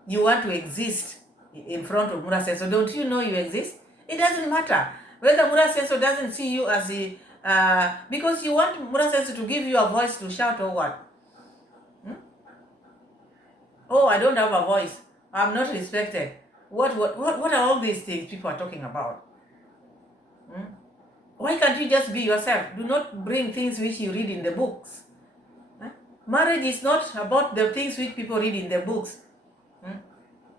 You want to exist in front of Mura Senso. Don't you know you exist? It doesn't matter whether Mura Senso doesn't see you as because you want Mura Senso to give you a voice to shout or what? Oh, I don't have a voice. I'm not respected. What are all these things people are talking about? Why can't you just be yourself? Do not bring things which you read in the books. Marriage is not about the things which people read in the books.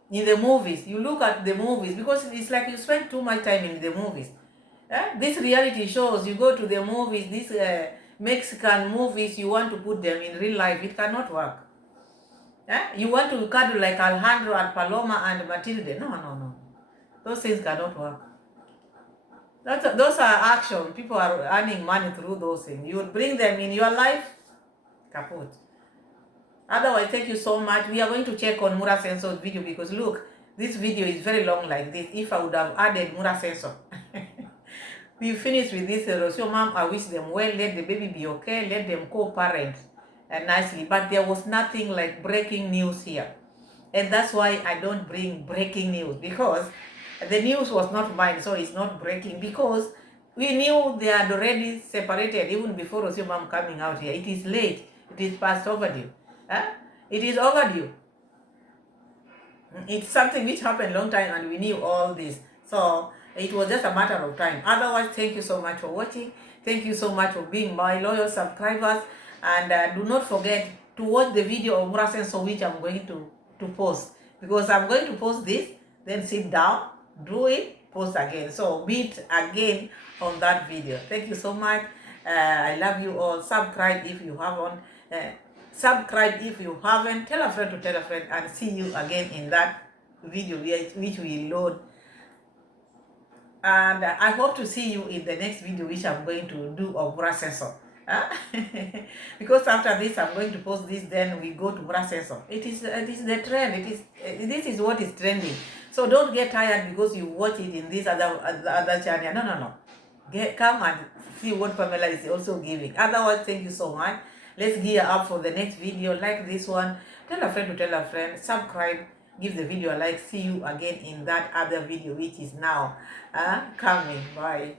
In the movies, you look at the movies, because it's like you spend too much time in the movies. These reality shows, you go to the movies, these Mexican movies, you want to put them in real life, it cannot work. You want to cuddle like Alejandro and Paloma and Matilde. No. Those things cannot work. Those are action. People are earning money through those things. You would bring them in your life, kaput. Otherwise, thank you so much. We are going to check on Mura Senso's video, because look, this video is very long like this. If I would have added Mura Senso. We finished with this. Rocio mom, I wish them well. Let the baby be okay. Let them co-parent nicely. But there was nothing like breaking news here. And that's why I don't bring breaking news, because the news was not mine, so it's not breaking, because we knew they had already separated even before Rocio mom coming out here. It is late. It is past overdue. It is overdue. It's something which happened long time, and we knew all this. So it was just a matter of time. Otherwise, thank you so much for watching. Thank you so much for being my loyal subscribers. And do not forget to watch the video of Mura Senso, which I'm going to post. Because I'm going to post this, then sit down, do it, post again. So meet again on that video. Thank you so much. I love you all. Subscribe if you haven't. Tell a friend to tell a friend, and see you again in that video which we load. And I hope to see you in the next video, which I'm going to do of Mura Senso. Because after this I'm going to post this, then we go to Mura Senso. It is the trend. This is what is trending. So don't get tired because you watch it in this other channel. No. Come and see what Pamela is also giving. Otherwise, thank you so much. Let's gear up for the next video. Like this one, tell a friend to tell a friend, subscribe, give the video a like. See you again in that other video which is now coming. Bye.